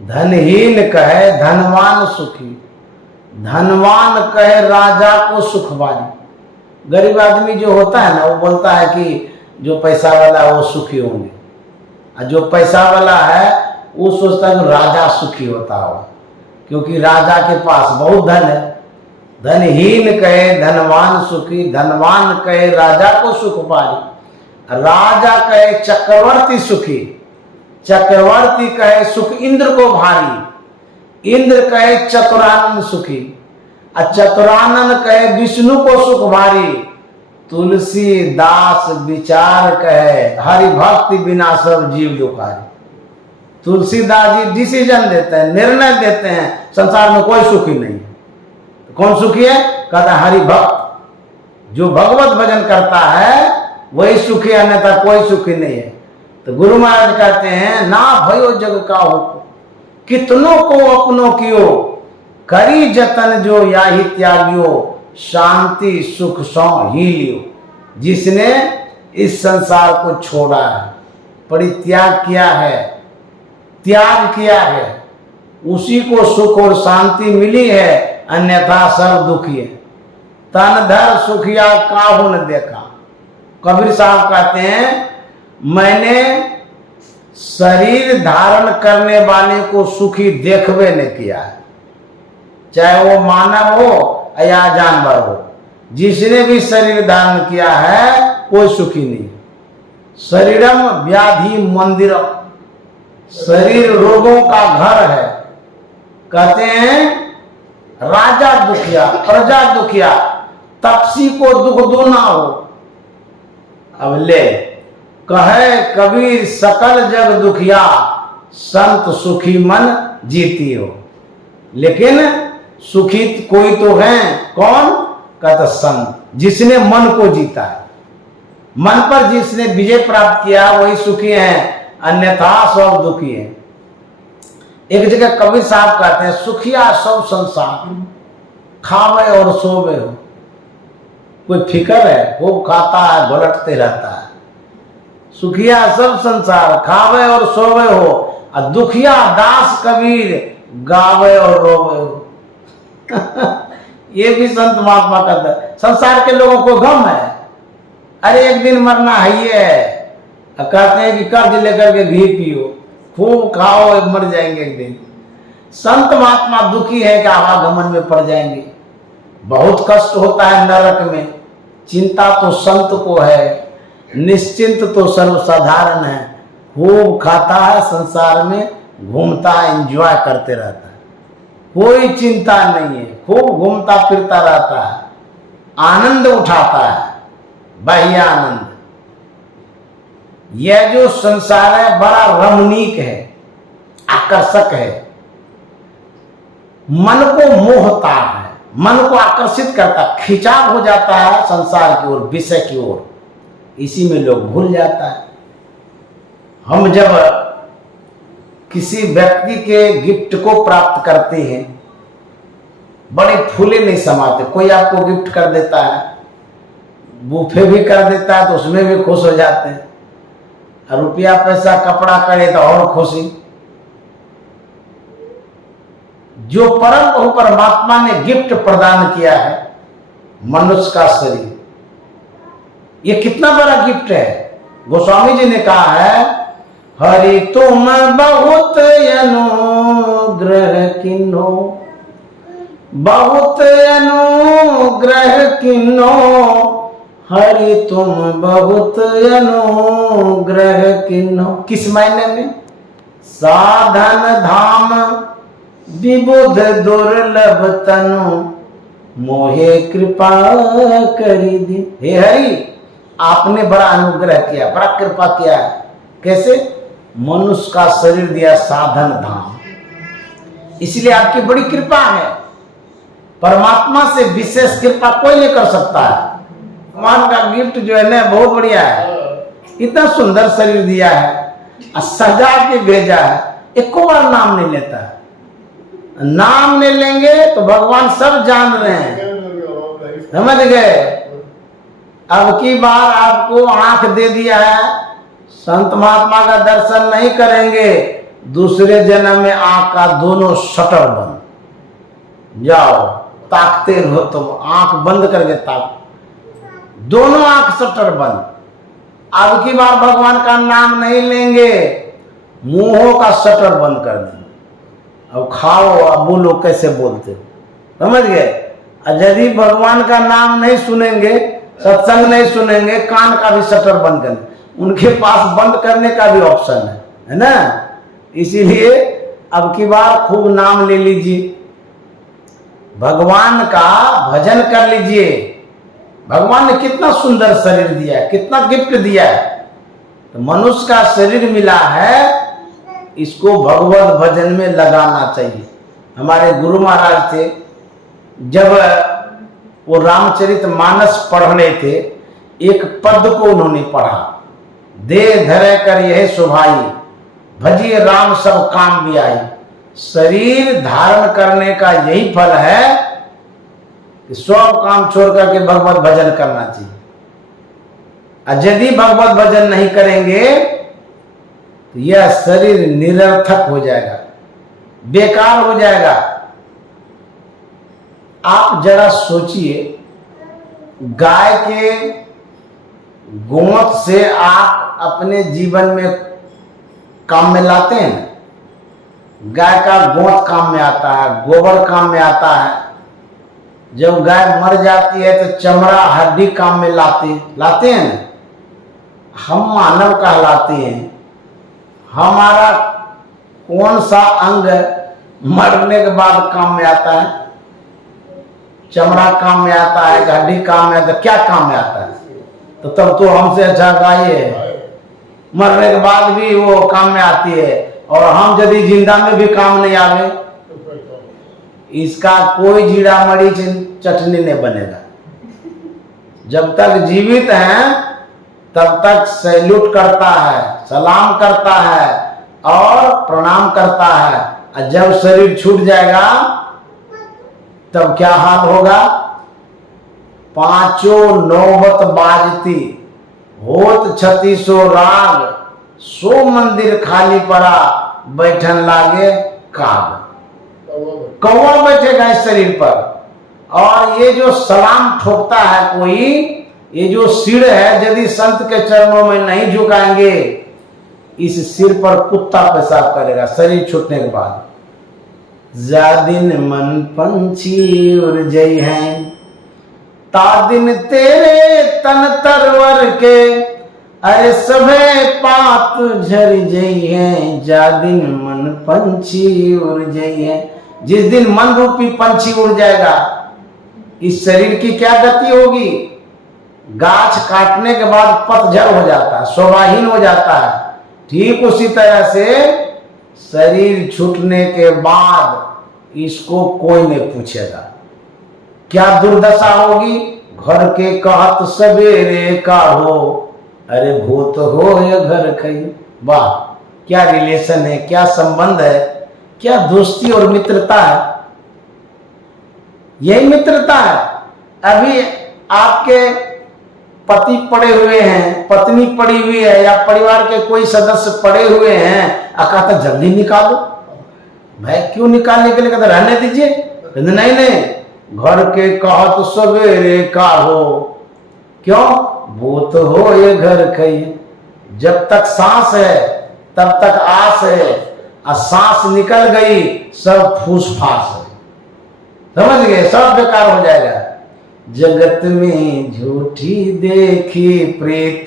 धनहीन कहे धनवान सुखी, धनवान कहे राजा को सुखवारी। गरीब आदमी जो होता है ना, वो बोलता है कि जो पैसा वाला है वो सुखी होंगे, और जो पैसा वाला है वो सोचता है कि राजा सुखी होता होगा, क्योंकि राजा के पास बहुत धन है। धनहीन कहे धनवान सुखी, धनवान कहे राजा को सुखवारी, राजा कहे चक्रवर्ती सुखी, चक्रवर्ती कहे सुख इंद्र को भारी, इंद्र कहे चतुरानंद सुखी, और चतुरानंद कहे विष्णु को सुख भारी। तुलसीदास विचार कहे हरि भक्ति बिना सब जीव दुखारी। तुलसीदास जी डिसीजन देते हैं, निर्णय देते हैं, संसार में कोई सुखी नहीं। तो कौन सुखी है? कहता हरि भक्त, जो भगवत भजन करता है वही सुखी, अन्यथा कोई सुखी नहीं है। तो गुरु महाराज कहते हैं ना भयो जग का हो, कितनों को अपनों कियो, करी जतन जो याही त्यागियो, शांति सुख सौ ही लियो। जिसने इस संसार को छोड़ा है, परित्याग किया है, त्याग किया है, उसी को सुख और शांति मिली है, अन्यथा सब दुखी है। तन धर सुखिया काहू न देखा। कबीर साहब कहते हैं मैंने शरीर धारण करने वाले को सुखी देखबे नहीं किया है, चाहे वो मानव हो या जानवर हो। जिसने भी शरीर धारण किया है कोई सुखी नहीं। शरीरम व्याधि मंदिरम, शरीर रोगों का घर है। कहते हैं राजा दुखिया, प्रजा दुखिया, तपसी को दुख दो ना हो। अब ले कहे कबीर सकल जग दुखिया, संत सुखी मन जीती हो। लेकिन सुखी कोई तो है, कौन? कहता संत, जिसने मन को जीता है, मन पर जिसने विजय प्राप्त किया वही सुखी है, अन्यथा सब दुखी है। एक जगह कबीर साहब कहते हैं सुखिया सब संसार, खावे और सोवे हो। कोई फिक्र है? खूब खाता है, घोलटते रहता है। सुखिया सब संसार, खावे और सोवे हो, और दुखिया दास कबीर, गावे और रोवे हो। ये भी संत महात्मा कहता है। संसार के लोगों को गम है, अरे एक दिन मरना है ये है। कहते हैं कि कर्ज लेकर के घी पियो, खूब खाओ, मर जाएंगे एक दिन। संत महात्मा दुखी है कि आवागमन में पड़ जाएंगे, बहुत कष्ट होता है नरक में। चिंता तो संत को है, निश्चिंत तो सर्वसाधारण है। खूब खाता है, संसार में घूमता है, एंजॉय करते रहता है, कोई चिंता नहीं है, खूब घूमता फिरता रहता है, आनंद उठाता है, बाह्य आनंद। यह जो संसार है बड़ा रमणीक है, आकर्षक है, मन को मोहता है, मन को आकर्षित करता, खिंचाव हो जाता है संसार की ओर, विषय की ओर। इसी में लोग भूल जाता है। हम जब किसी व्यक्ति के गिफ्ट को प्राप्त करते हैं, बड़े फूले नहीं समाते। कोई आपको गिफ्ट कर देता है, बूफे भी कर देता है तो उसमें भी खुश हो जाते हैं, रुपया पैसा कपड़ा करे तो और खुशी। जो परम प्रभु परमात्मा ने गिफ्ट प्रदान किया है, मनुष्य का शरीर, ये कितना बड़ा गिफ्ट है। गोस्वामी जी ने कहा है हरि तुम बहुत अनुग्रह किन्नो, बहुत अनुग्रह किन्नो, हरि तुम बहुत अनुग्रह किन्नो। किस मायने में? साधन धाम विबुध दुर्लभ तनु, मोहे कृपा करी दी। हे हरि, आपने बड़ा अनुग्रह किया, बड़ा कृपा किया है। कैसे? मनुष्य का शरीर दिया, साधन धाम, इसलिए आपकी बड़ी कृपा है। परमात्मा से विशेष कृपा कोई नहीं कर सकता है। भगवान का गिफ्ट जो है ना बहुत बढ़िया है। इतना सुंदर शरीर दिया है, सजा के भेजा है, एको बार नाम नहीं लेता है। नाम नहीं लेंगे तो भगवान सब जान रहे हैं, समझ गए। अब की बार आपको आंख दे दिया है, संत महात्मा का दर्शन नहीं करेंगे, दूसरे जन्म में आंख का दोनों शटर बंद। जाओ ताकते हो तो आंख बंद करके ताक, दोनों आंख शटर बंद। अब की बार भगवान का नाम नहीं लेंगे, मुंहों का शटर बंद कर देंगे। अब खाओ, अब बोलो कैसे बोलते हो, समझ गए। यदि भगवान का नाम नहीं सुनेंगे, सत्संग नहीं सुनेंगे, कान का भी शटर बंद करें। उनके पास बंद करने का भी ऑप्शन है ना। इसीलिए अब की बार खूब नाम ले लीजिए, भगवान का भजन कर लीजिए। भगवान ने कितना सुंदर शरीर दिया है, कितना गिफ्ट दिया है। तो मनुष्य का शरीर मिला है इसको भगवत भजन में लगाना चाहिए। हमारे गुरु महाराज थे, जब वो रामचरितमानस पढ़ रहे थे, एक पद को उन्होंने पढ़ा, दे धरे कर यह शोभाई, भजिए राम सब काम भी आई। शरीर धारण करने का यही फल है कि सब काम छोड़ करके भगवत भजन करना चाहिए। और यदि भगवत भजन नहीं करेंगे तो यह शरीर निरर्थक हो जाएगा, बेकार हो जाएगा। आप जरा सोचिए, गाय के गोमत से आप अपने जीवन में काम में लाते हैं। गाय का गोमत काम में आता है, गोबर काम में आता है। जब गाय मर जाती है तो चमड़ा हड्डी काम में लाते हैं ना। हम मानव कहलाते हैं, हमारा कौन सा अंग मरने के बाद काम में आता है? चमड़ा काम में आता है, हड्डी काम में आता है, क्या काम में आता है? तो तब तो हमसे अच्छा गाय है, मरने के बाद भी वो काम में आती है। और हम यदि जिंदा में भी काम नहीं आवे, इसका कोई जीरा मरीच चटनी नहीं बनेगा। जब तक जीवित हैं तब तक सैल्यूट करता है, सलाम करता है और प्रणाम करता है। और जब शरीर छूट जाएगा तब क्या हाल होगा? पांचों नौबत बाजती, होत छत्तीसो राग, सो मंदिर खाली पड़ा, बैठन लागे काग। कौवा बैठेगा इस शरीर पर। और ये जो सलाम ठोकता है कोई, ये जो सिर है, यदि संत के चरणों में नहीं झुकाएंगे, इस सिर पर कुत्ता पेशाब करेगा शरीर छूटने के बाद। जा दिन मन पंछी उड़ जई हैं, ता दिन तेरे तन तरवर के, अरे सभे पात झर जई हैं, जा दिन मन पंछी उड़ जई हैं। जिस दिन मन रूपी पंछी उड़ जाएगा, इस शरीर की क्या गति होगी? गाछ काटने के बाद पतझड़ हो जाता है, शोभाहीन हो जाता है। ठीक उसी तरह से शरीर छूटने के बाद इसको कोई नहीं पूछेगा। क्या दुर्दशा होगी? घर के कहत सवेरे का हो, अरे भूत हो या घर खई। वाह, क्या रिलेशन है, क्या संबंध है, क्या दोस्ती और मित्रता है। यही मित्रता है। अभी आपके पति पड़े हुए हैं, पत्नी पड़ी हुई है, या परिवार के कोई सदस्य पड़े हुए हैं, कहता जल्दी निकालो। भाई क्यों निकालने के लिए? कहते रहने दीजिए। नहीं नहीं, घर के कहत सवेरे का हो, क्यों? भूत हो ये घर खई। जब तक सांस है तब तक आस है, और सांस निकल गई सब फूस फास है। समझ गए? सब बेकार हो जाएगा। जगत में झूठी देखी प्रीत,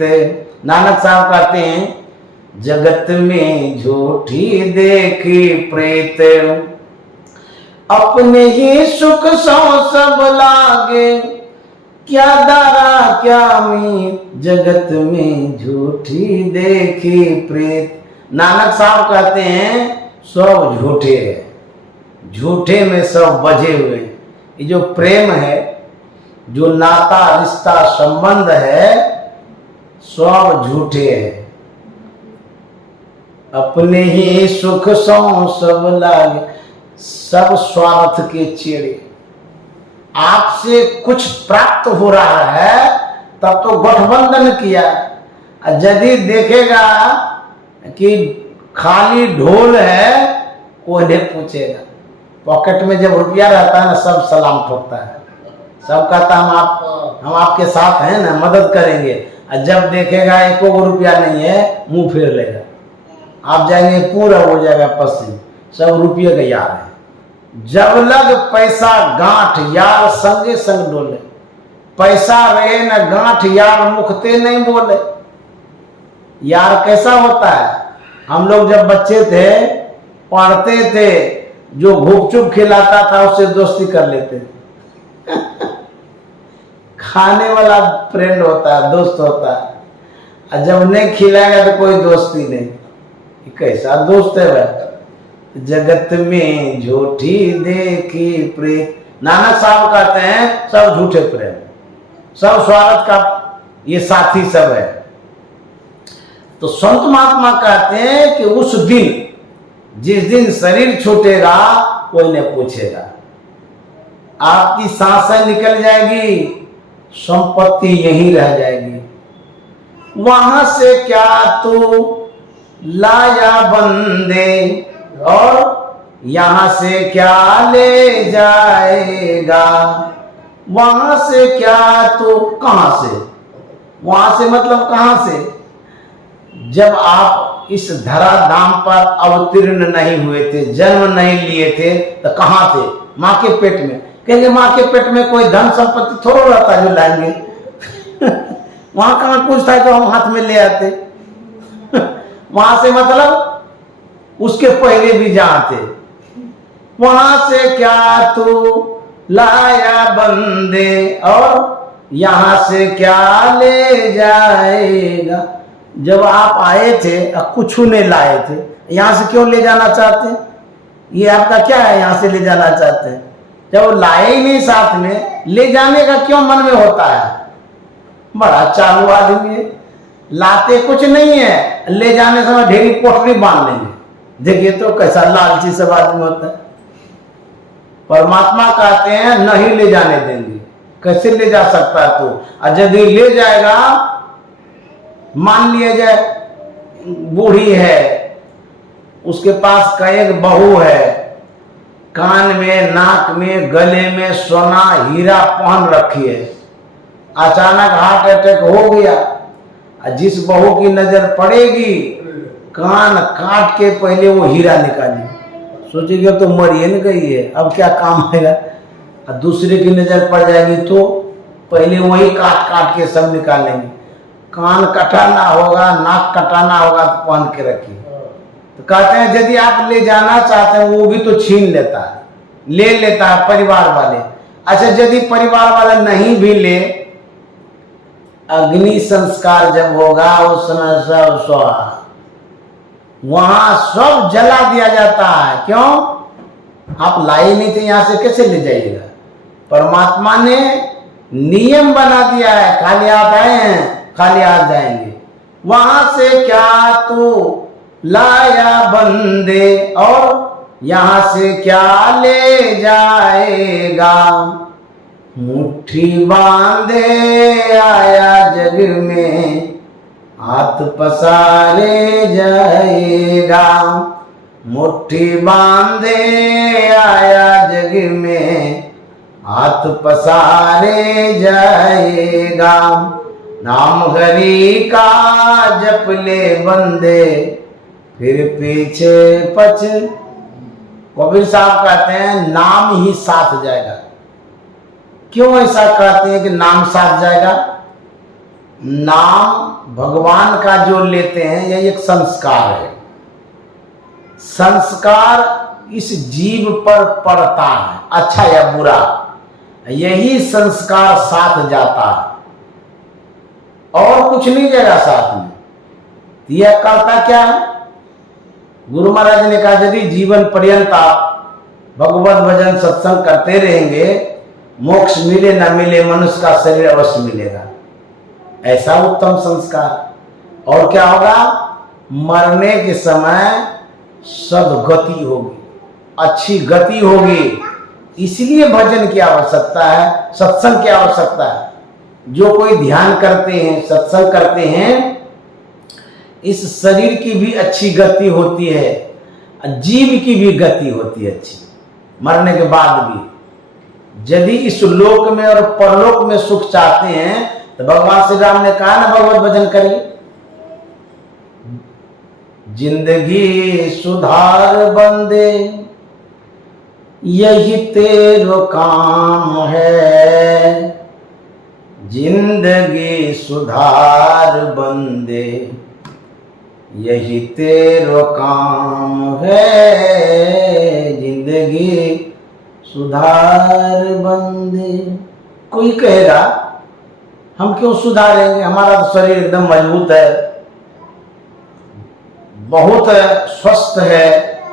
नानक साहब कहते हैं, जगत में झूठी देखी प्रीत, अपने ही सुख सौ सब लागे, क्या दारा क्या मीत, जगत में झूठी देखी प्रीत। नानक साहब कहते हैं सब झूठे है, झूठे में सब बजे हुए। ये जो प्रेम है, जो नाता रिश्ता संबंध है, सब झूठे है। अपने ही सुख सौ सब लागे, सब स्वार्थ के चेड़े। आपसे कुछ प्राप्त हो रहा है तब तो गठबंधन किया। यदि देखेगा कि खाली ढोल है, कोई नहीं पूछेगा। पॉकेट में जब रुपया रहता है ना, सब सलाम ठोकता है, सब कहता हम आपके साथ हैं ना, मदद करेंगे। और जब देखेगा एक रुपया नहीं है, मुंह फेर लेगा। आप जाएंगे पूरा हो जाएगा पसीन, सब रुपये का यार है। जब लग पैसा गांठ, यार संगे संग डोले। पैसा रहे न गांठ, यार मुखते नहीं बोले। यार कैसा होता है? हम लोग जब बच्चे थे, पढ़ते थे, जो गुपचुप खिलाता था उससे दोस्ती कर लेते थे। खाने वाला फ्रेंड होता है, दोस्त होता है। और जब नहीं खिलाएगा तो कोई दोस्ती नहीं। कैसा दोस्त है वह। जगत में झूठी देखी प्रेम, नानक साहब कहते हैं सब झूठे प्रेम, सब स्वार्थ का ये साथी सब है। तो संत महात्मा कहते हैं कि उस दिन, जिस दिन शरीर छूटेगा, कोई नहीं पूछेगा, आपकी सांसें निकल जाएगी, संपत्ति यहीं रह जाएगी। वहां से क्या तू लाया बंदे, और यहां से क्या ले जाएगा। वहां से क्या तो कहां से, वहां से मतलब कहां से, जब आप इस धरा धाम पर अवतीर्ण नहीं हुए थे, जन्म नहीं लिए थे, तो कहां थे? मां के पेट में। कहेंगे मां के पेट में कोई धन संपत्ति थोड़ा रहता जो लाएंगे वहां कहां कुछ था जो हम हाथ में ले आते वहां से मतलब उसके पहले भी जहां थे। वहां से क्या तू लाया बंदे, और यहां से क्या ले जाएगा। जब आप आए थे कुछ नहीं लाए थे, यहां से क्यों ले जाना चाहते? ये आपका क्या है, यहां से ले जाना चाहते हैं? जब लाए ही नहीं साथ में, ले जाने का क्यों मन में होता है? बड़ा चालू आदमी है, लाते कुछ नहीं है, ले जाने समय ढेरी पोटली बांध लेंगे। देखिए तो कैसा लालची सब आदमी होता है। परमात्मा कहते हैं नहीं ले जाने देंगे। कैसे ले जा सकता है तू? और यदि ले जाएगा, मान लिया जाए बूढ़ी है, उसके पास कई बहू है, कान में, नाक में, गले में सोना हीरा पहन रखी है, अचानक हार्ट अटैक हो गया, जिस बहू की नजर पड़ेगी, कान काट के पहले वो हीरा निकाली, सोचेगी तो मरिए न गई है, अब क्या काम आएगा। और दूसरे की नजर पड़ जाएगी तो पहले वही काट काट के सब निकालेंगे। कान कटाना होगा, नाक कटाना होगा तो पहन के रखिए। तो कहते हैं यदि आप ले जाना चाहते हैं, वो भी तो छीन लेता है, ले लेता है परिवार वाले। अच्छा, यदि परिवार वाले नहीं भी ले, अग्नि संस्कार जब होगा उस समय सब स्वाहा, वहां सब जला दिया जाता है। क्यों? आप लाए नहीं थे, यहां से कैसे ले जाइएगा? परमात्मा ने नियम बना दिया है, खाली हाथ आए हैं खाली हाथ जाएंगे। वहां से क्या तू लाया बंदे, और यहां से क्या ले जाएगा। मुट्ठी बांधे आया जग में, हाथ पसारे जाएगा। मुट्ठी बांधे आया जग में, हाथ पसारे जाएगा। नाम हरि का जप ले बंदे, फिर पीछे पछ। कबीर साहब कहते हैं नाम ही साथ जाएगा। क्यों ऐसा कहते हैं कि नाम साथ जाएगा? नाम भगवान का जो लेते हैं, यह एक संस्कार है। संस्कार इस जीव पर पड़ता है, अच्छा या बुरा, यही संस्कार साथ जाता है और कुछ नहीं जाएगा साथ में। यह करता क्या है? गुरु महाराज ने कहा यदि जीवन पर्यंत आप भगवत भजन सत्संग करते रहेंगे, मोक्ष मिले ना मिले, मनुष्य का शरीर अवश्य मिलेगा। ऐसा उत्तम संस्कार। और क्या होगा? मरने के समय सद्गति होगी, अच्छी गति होगी। इसलिए भजन की आवश्यकता है, सत्संग की आवश्यकता है। जो कोई ध्यान करते हैं, सत्संग करते हैं, इस शरीर की भी अच्छी गति होती है, जीव की भी गति होती है अच्छी, मरने के बाद भी। यदि इस लोक में और परलोक में सुख चाहते हैं तो भगवान श्री राम ने कहा ना भगवत भजन करिए। जिंदगी सुधार बंदे, यही तेरो काम है। जिंदगी सुधार बंदे, यही तेरो काम है। जिंदगी सुधार बंदे। कोई कहेगा हम क्यों सुधारेंगे, हमारा तो शरीर एकदम मजबूत है। बहुत स्वस्थ है,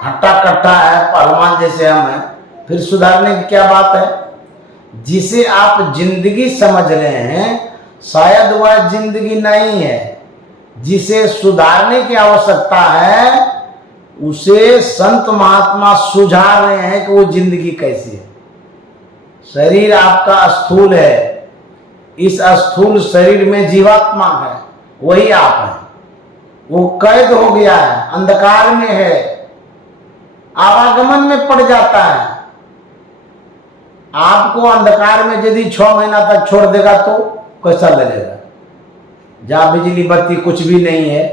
हट्टा कट्टा है, पहलवान जैसे हम हैं, फिर सुधारने की क्या बात है? जिसे आप जिंदगी समझ रहे हैं शायद वह जिंदगी नहीं है। जिसे सुधारने की आवश्यकता है उसे संत महात्मा सुझा रहे हैं कि वो जिंदगी कैसी है। शरीर आपका स्थूल है, इस स्थूल शरीर में जीवात्मा है, वही आप हैं। वो कैद हो गया है, अंधकार में है, आवागमन में पड़ जाता है। आपको अंधकार में यदि 6 महीना तक छोड़ देगा तो कैसा लगेगा? जहां बिजली बत्ती कुछ भी नहीं है,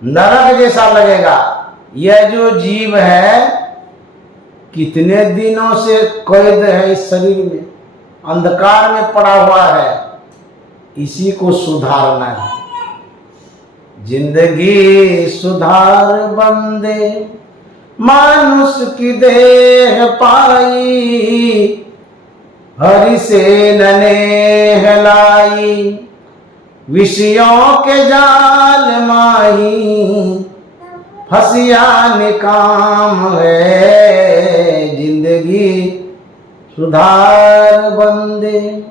नरक जैसा लगेगा। यह जो जीव है कितने दिनों से कैद है इस शरीर में, अंधकार में पड़ा हुआ है, इसी को सुधारना है। जिंदगी सुधार बंदे मानुष की देह पाई, हरि से नेह लाई, विषयों के जाल माही, फसिया निकाम है। जिंदगी सुधार बंदे।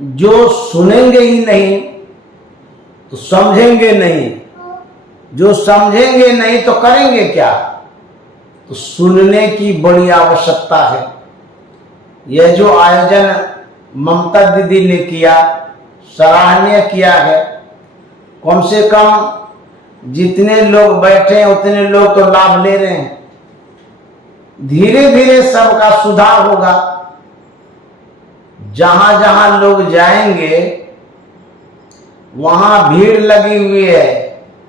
जो सुनेंगे ही नहीं तो समझेंगे नहीं, जो समझेंगे नहीं तो करेंगे क्या? तो सुनने की बड़ी आवश्यकता है। यह जो आयोजन ममता दीदी ने किया, सराहनीय किया है। कम से कम जितने लोग बैठे हैं उतने लोग तो लाभ ले रहे हैं। धीरे धीरे सबका सुधार होगा। जहां जहां लोग जाएंगे वहां भीड़ लगी हुई है।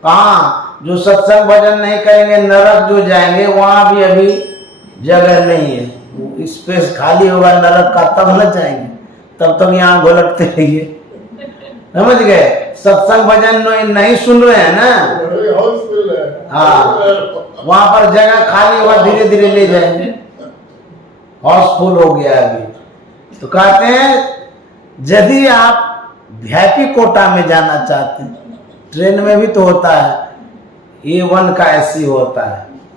कहाँ? जो सत्संग भजन नहीं करेंगे, नरक जो जाएंगे, वहां भी अभी जगह नहीं है। स्पेस खाली होगा नरक का, तब न जाएंगे। तब तक यहाँ घोलटते रहिए। समझ गए? सत्संग भजन नहीं सुन रहे हैं ना, हाँ, वहां पर जगह खाली होगा, धीरे धीरे ले जाएंगे। हाउसफुल हो गया अभी। तो कहते हैं यदि आप वीआईपी कोटा में जाना चाहते हैं, ट्रेन में भी तो होता है, A1 का ऐसी होता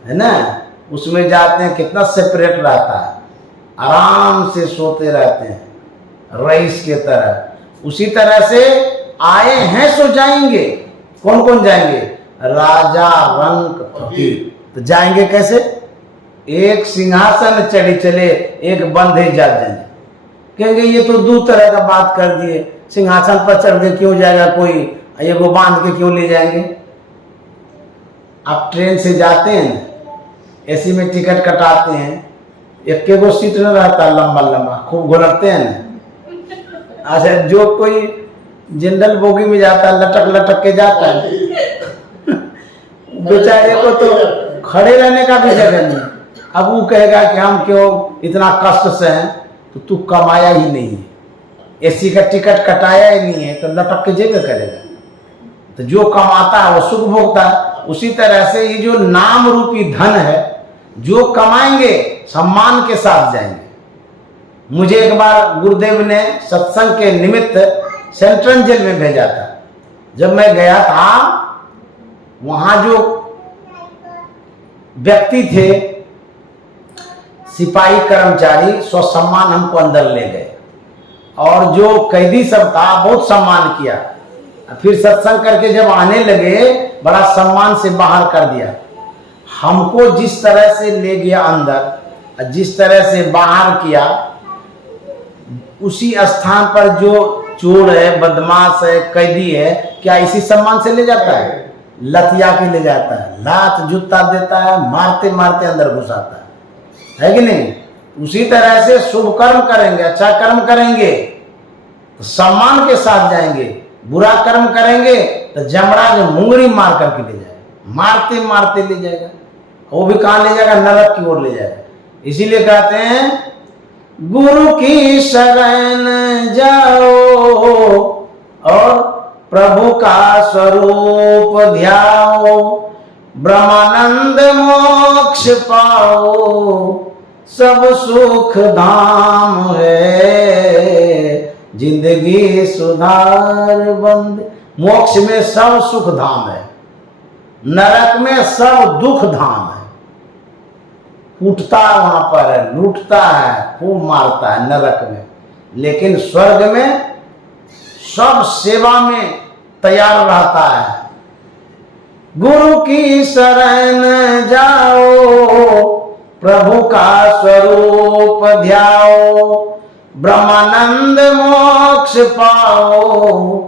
है ना, उसमें जाते हैं, कितना सेपरेट रहता है, आराम से सोते रहते हैं रईस के तरह। उसी तरह से आए हैं सो जाएंगे। कौन कौन जाएंगे? राजा रंक फकीर। तो जाएंगे कैसे? एक सिंहासन चढ़ी चले, एक बंधे जा जाएंगे। कहेंगे ये तो दो तरह का बात कर दिए, सिंहासन पर चढ़ के क्यों जाएगा कोई, ये वो बांध के क्यों ले जाएंगे? आप ट्रेन से जाते हैं, एसी में टिकट कटाते हैं, एक के वो सीट न रहता, लंबा लंबा खूब घुलटते हैं ना। अच्छा, जो कोई जनरल बोगी में जाता है, लटक लटक के जाता है, बेचारे को तो खड़े रहने का भी जगह नहीं। अब वो कहेगा कि हम क्यों इतना कष्ट से हैं, तो तू कमाया ही नहीं है, एसी का टिकट कटाया ही नहीं है, तो लटक के जेबे करेगा। तो जो कमाता है वो सुख भोगता है। उसी तरह से ये जो नाम रूपी धन है, जो कमाएंगे सम्मान के साथ जाएंगे। मुझे एक बार गुरुदेव ने सत्संग के निमित्त सेंट्रल जेल में भेजा था। जब मैं गया था, वहां जो व्यक्ति थे, सिपाही कर्मचारी, स्वसम्मान हमको अंदर ले गए, और जो कैदी सब था बहुत सम्मान किया। फिर सत्संग करके जब आने लगे, बड़ा सम्मान से बाहर कर दिया। हमको जिस तरह से ले गया अंदर, जिस तरह से बाहर किया, उसी स्थान पर जो चोर है, बदमाश है, कैदी है, क्या इसी सम्मान से ले जाता है? लतिया के ले जाता है, लात जूता देता है, मारते मारते अंदर घुसाता है कि नहीं? उसी तरह से शुभ कर्म करेंगे, अच्छा कर्म करेंगे तो सम्मान के साथ जाएंगे, बुरा कर्म करेंगे तो जमराज मुंगरी मार करके ले जाएगा, मारते मारते ले जाएगा। वो भी कहाँ ले जाएगा? नरक की ओर ले जाएगा। इसीलिए कहते हैं गुरु की शरण जाओ और प्रभु का स्वरूप ध्याओ, ब्रह्मानंद मोक्ष पाओ, सब सुख धाम है, जिंदगी सुधार बंद। मोक्ष में सब सुख धाम है। नरक में सब दुख धाम है, कूटता वहां पर है, लूटता है, खूब मारता है नरक में। लेकिन स्वर्ग में सब सेवा में तैयार रहता है। गुरु की शरण जाओ, प्रभु का स्वरूप ध्याओ, ब्रह्मानंद मोक्ष पाओ,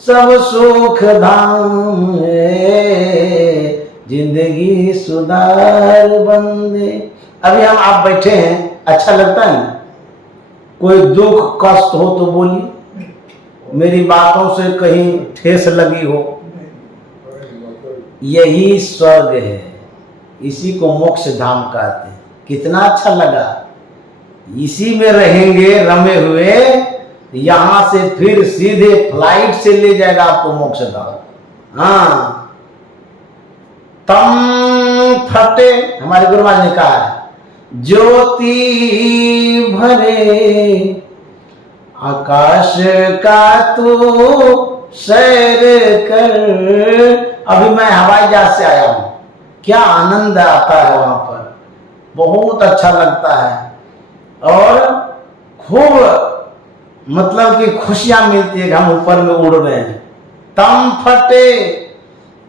सब सुख धाम है, जिंदगी सुधार बंदे। अभी हम आप बैठे हैं, अच्छा लगता है ना? कोई दुख कष्ट हो तो बोलिए, मेरी बातों से कहीं ठेस लगी हो। यही स्वर्ग है, इसी को मोक्ष धाम कहते हैं। कितना अच्छा लगा, इसी में रहेंगे रमे हुए। यहां से फिर सीधे फ्लाइट से ले जाएगा आपको मोक्ष धाम। हाँ, तम फटे, हमारे गुरु महाराज ने कहा है, ज्योति भरे आकाश का तू सैर कर। अभी मैं हवाई जहाज से आया हूं, क्या आनंद आता है वहां पर, बहुत अच्छा लगता है और खूब मतलब कि खुशियां मिलती है कि हम ऊपर में उड़ रहे हैं। तम फटे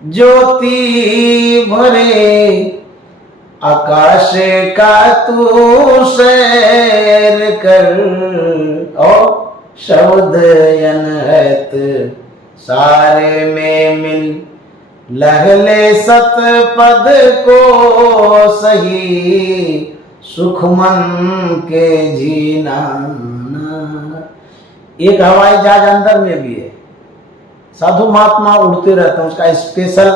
ज्योति भरे आकाश का तू सैर कर, और शब्द अनहत सारे में मिल, लहले सत पद को सही, सुख मन के जीना। एक हवाई जहाज अंदर में भी है, साधु महात्मा उड़ते रहते हैं, उसका स्पेशल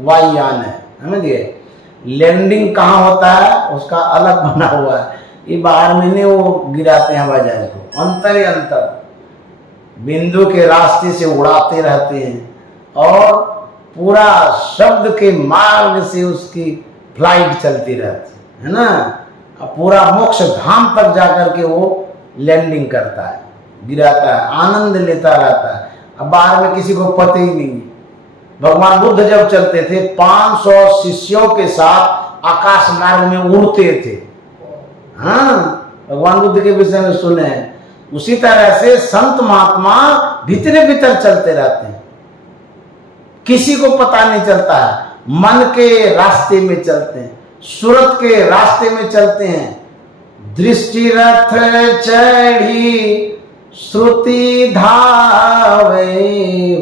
वायुयान है, समझिए। लैंडिंग कहाँ होता है उसका अलग बना हुआ है, ये बाहर में नहीं वो गिराते हैं हवाई जहाज को, अंतर ही अंतर बिंदु के रास्ते से उड़ाते रहते हैं और पूरा शब्द के मार्ग से उसकी फ्लाइट चलती रहती है ना। अब पूरा मोक्ष धाम तक जाकर के वो लैंडिंग करता है, गिराता है, आनंद लेता रहता है। अब बाहर में किसी को पता ही नहीं। भगवान बुद्ध जब चलते थे 500 शिष्यों के साथ आकाश मार्ग में उड़ते थे। हाँ, भगवान बुद्ध के विषय में सुने हैं। उसी तरह से संत महात्मा भीतरे भीतर चलते रहते हैं, किसी को पता नहीं चलता है। मन के रास्ते में चलते हैं, सूरत के रास्ते में चलते हैं। दृष्टि रथ चढ़ी श्रुति धावे,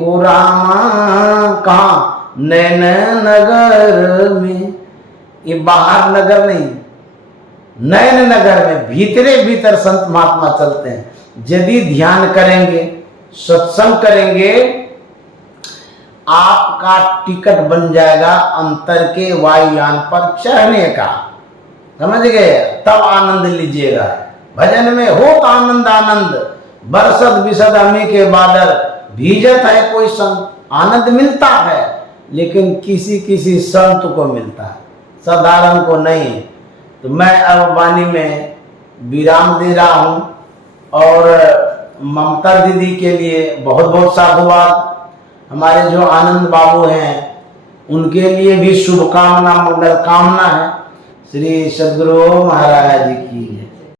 हो रामा कहाँ, नैन नगर में। ये बाहर नगर नहीं, नैन नगर में भीतरे भीतर संत महात्मा चलते हैं। यदि ध्यान करेंगे, सत्संग करेंगे, आपका टिकट बन जाएगा अंतर के वायुयान पर चढ़ने का, समझ गए? तब आनंद लीजिएगा। भजन में हो तो आनंद आनंद, बरसत बिसद अमी के बादल, भीजत है कोई संत, आनंद मिलता है लेकिन किसी किसी संत को मिलता है, साधारण को नहीं। तो मैं अब वाणी में विराम दे रहा हूं और ममता दीदी के लिए बहुत बहुत साधुवाद। हमारे जो आनंद बाबू हैं उनके लिए भी शुभकामना, मंगल कामना है। श्री सद्गुरु महाराज की।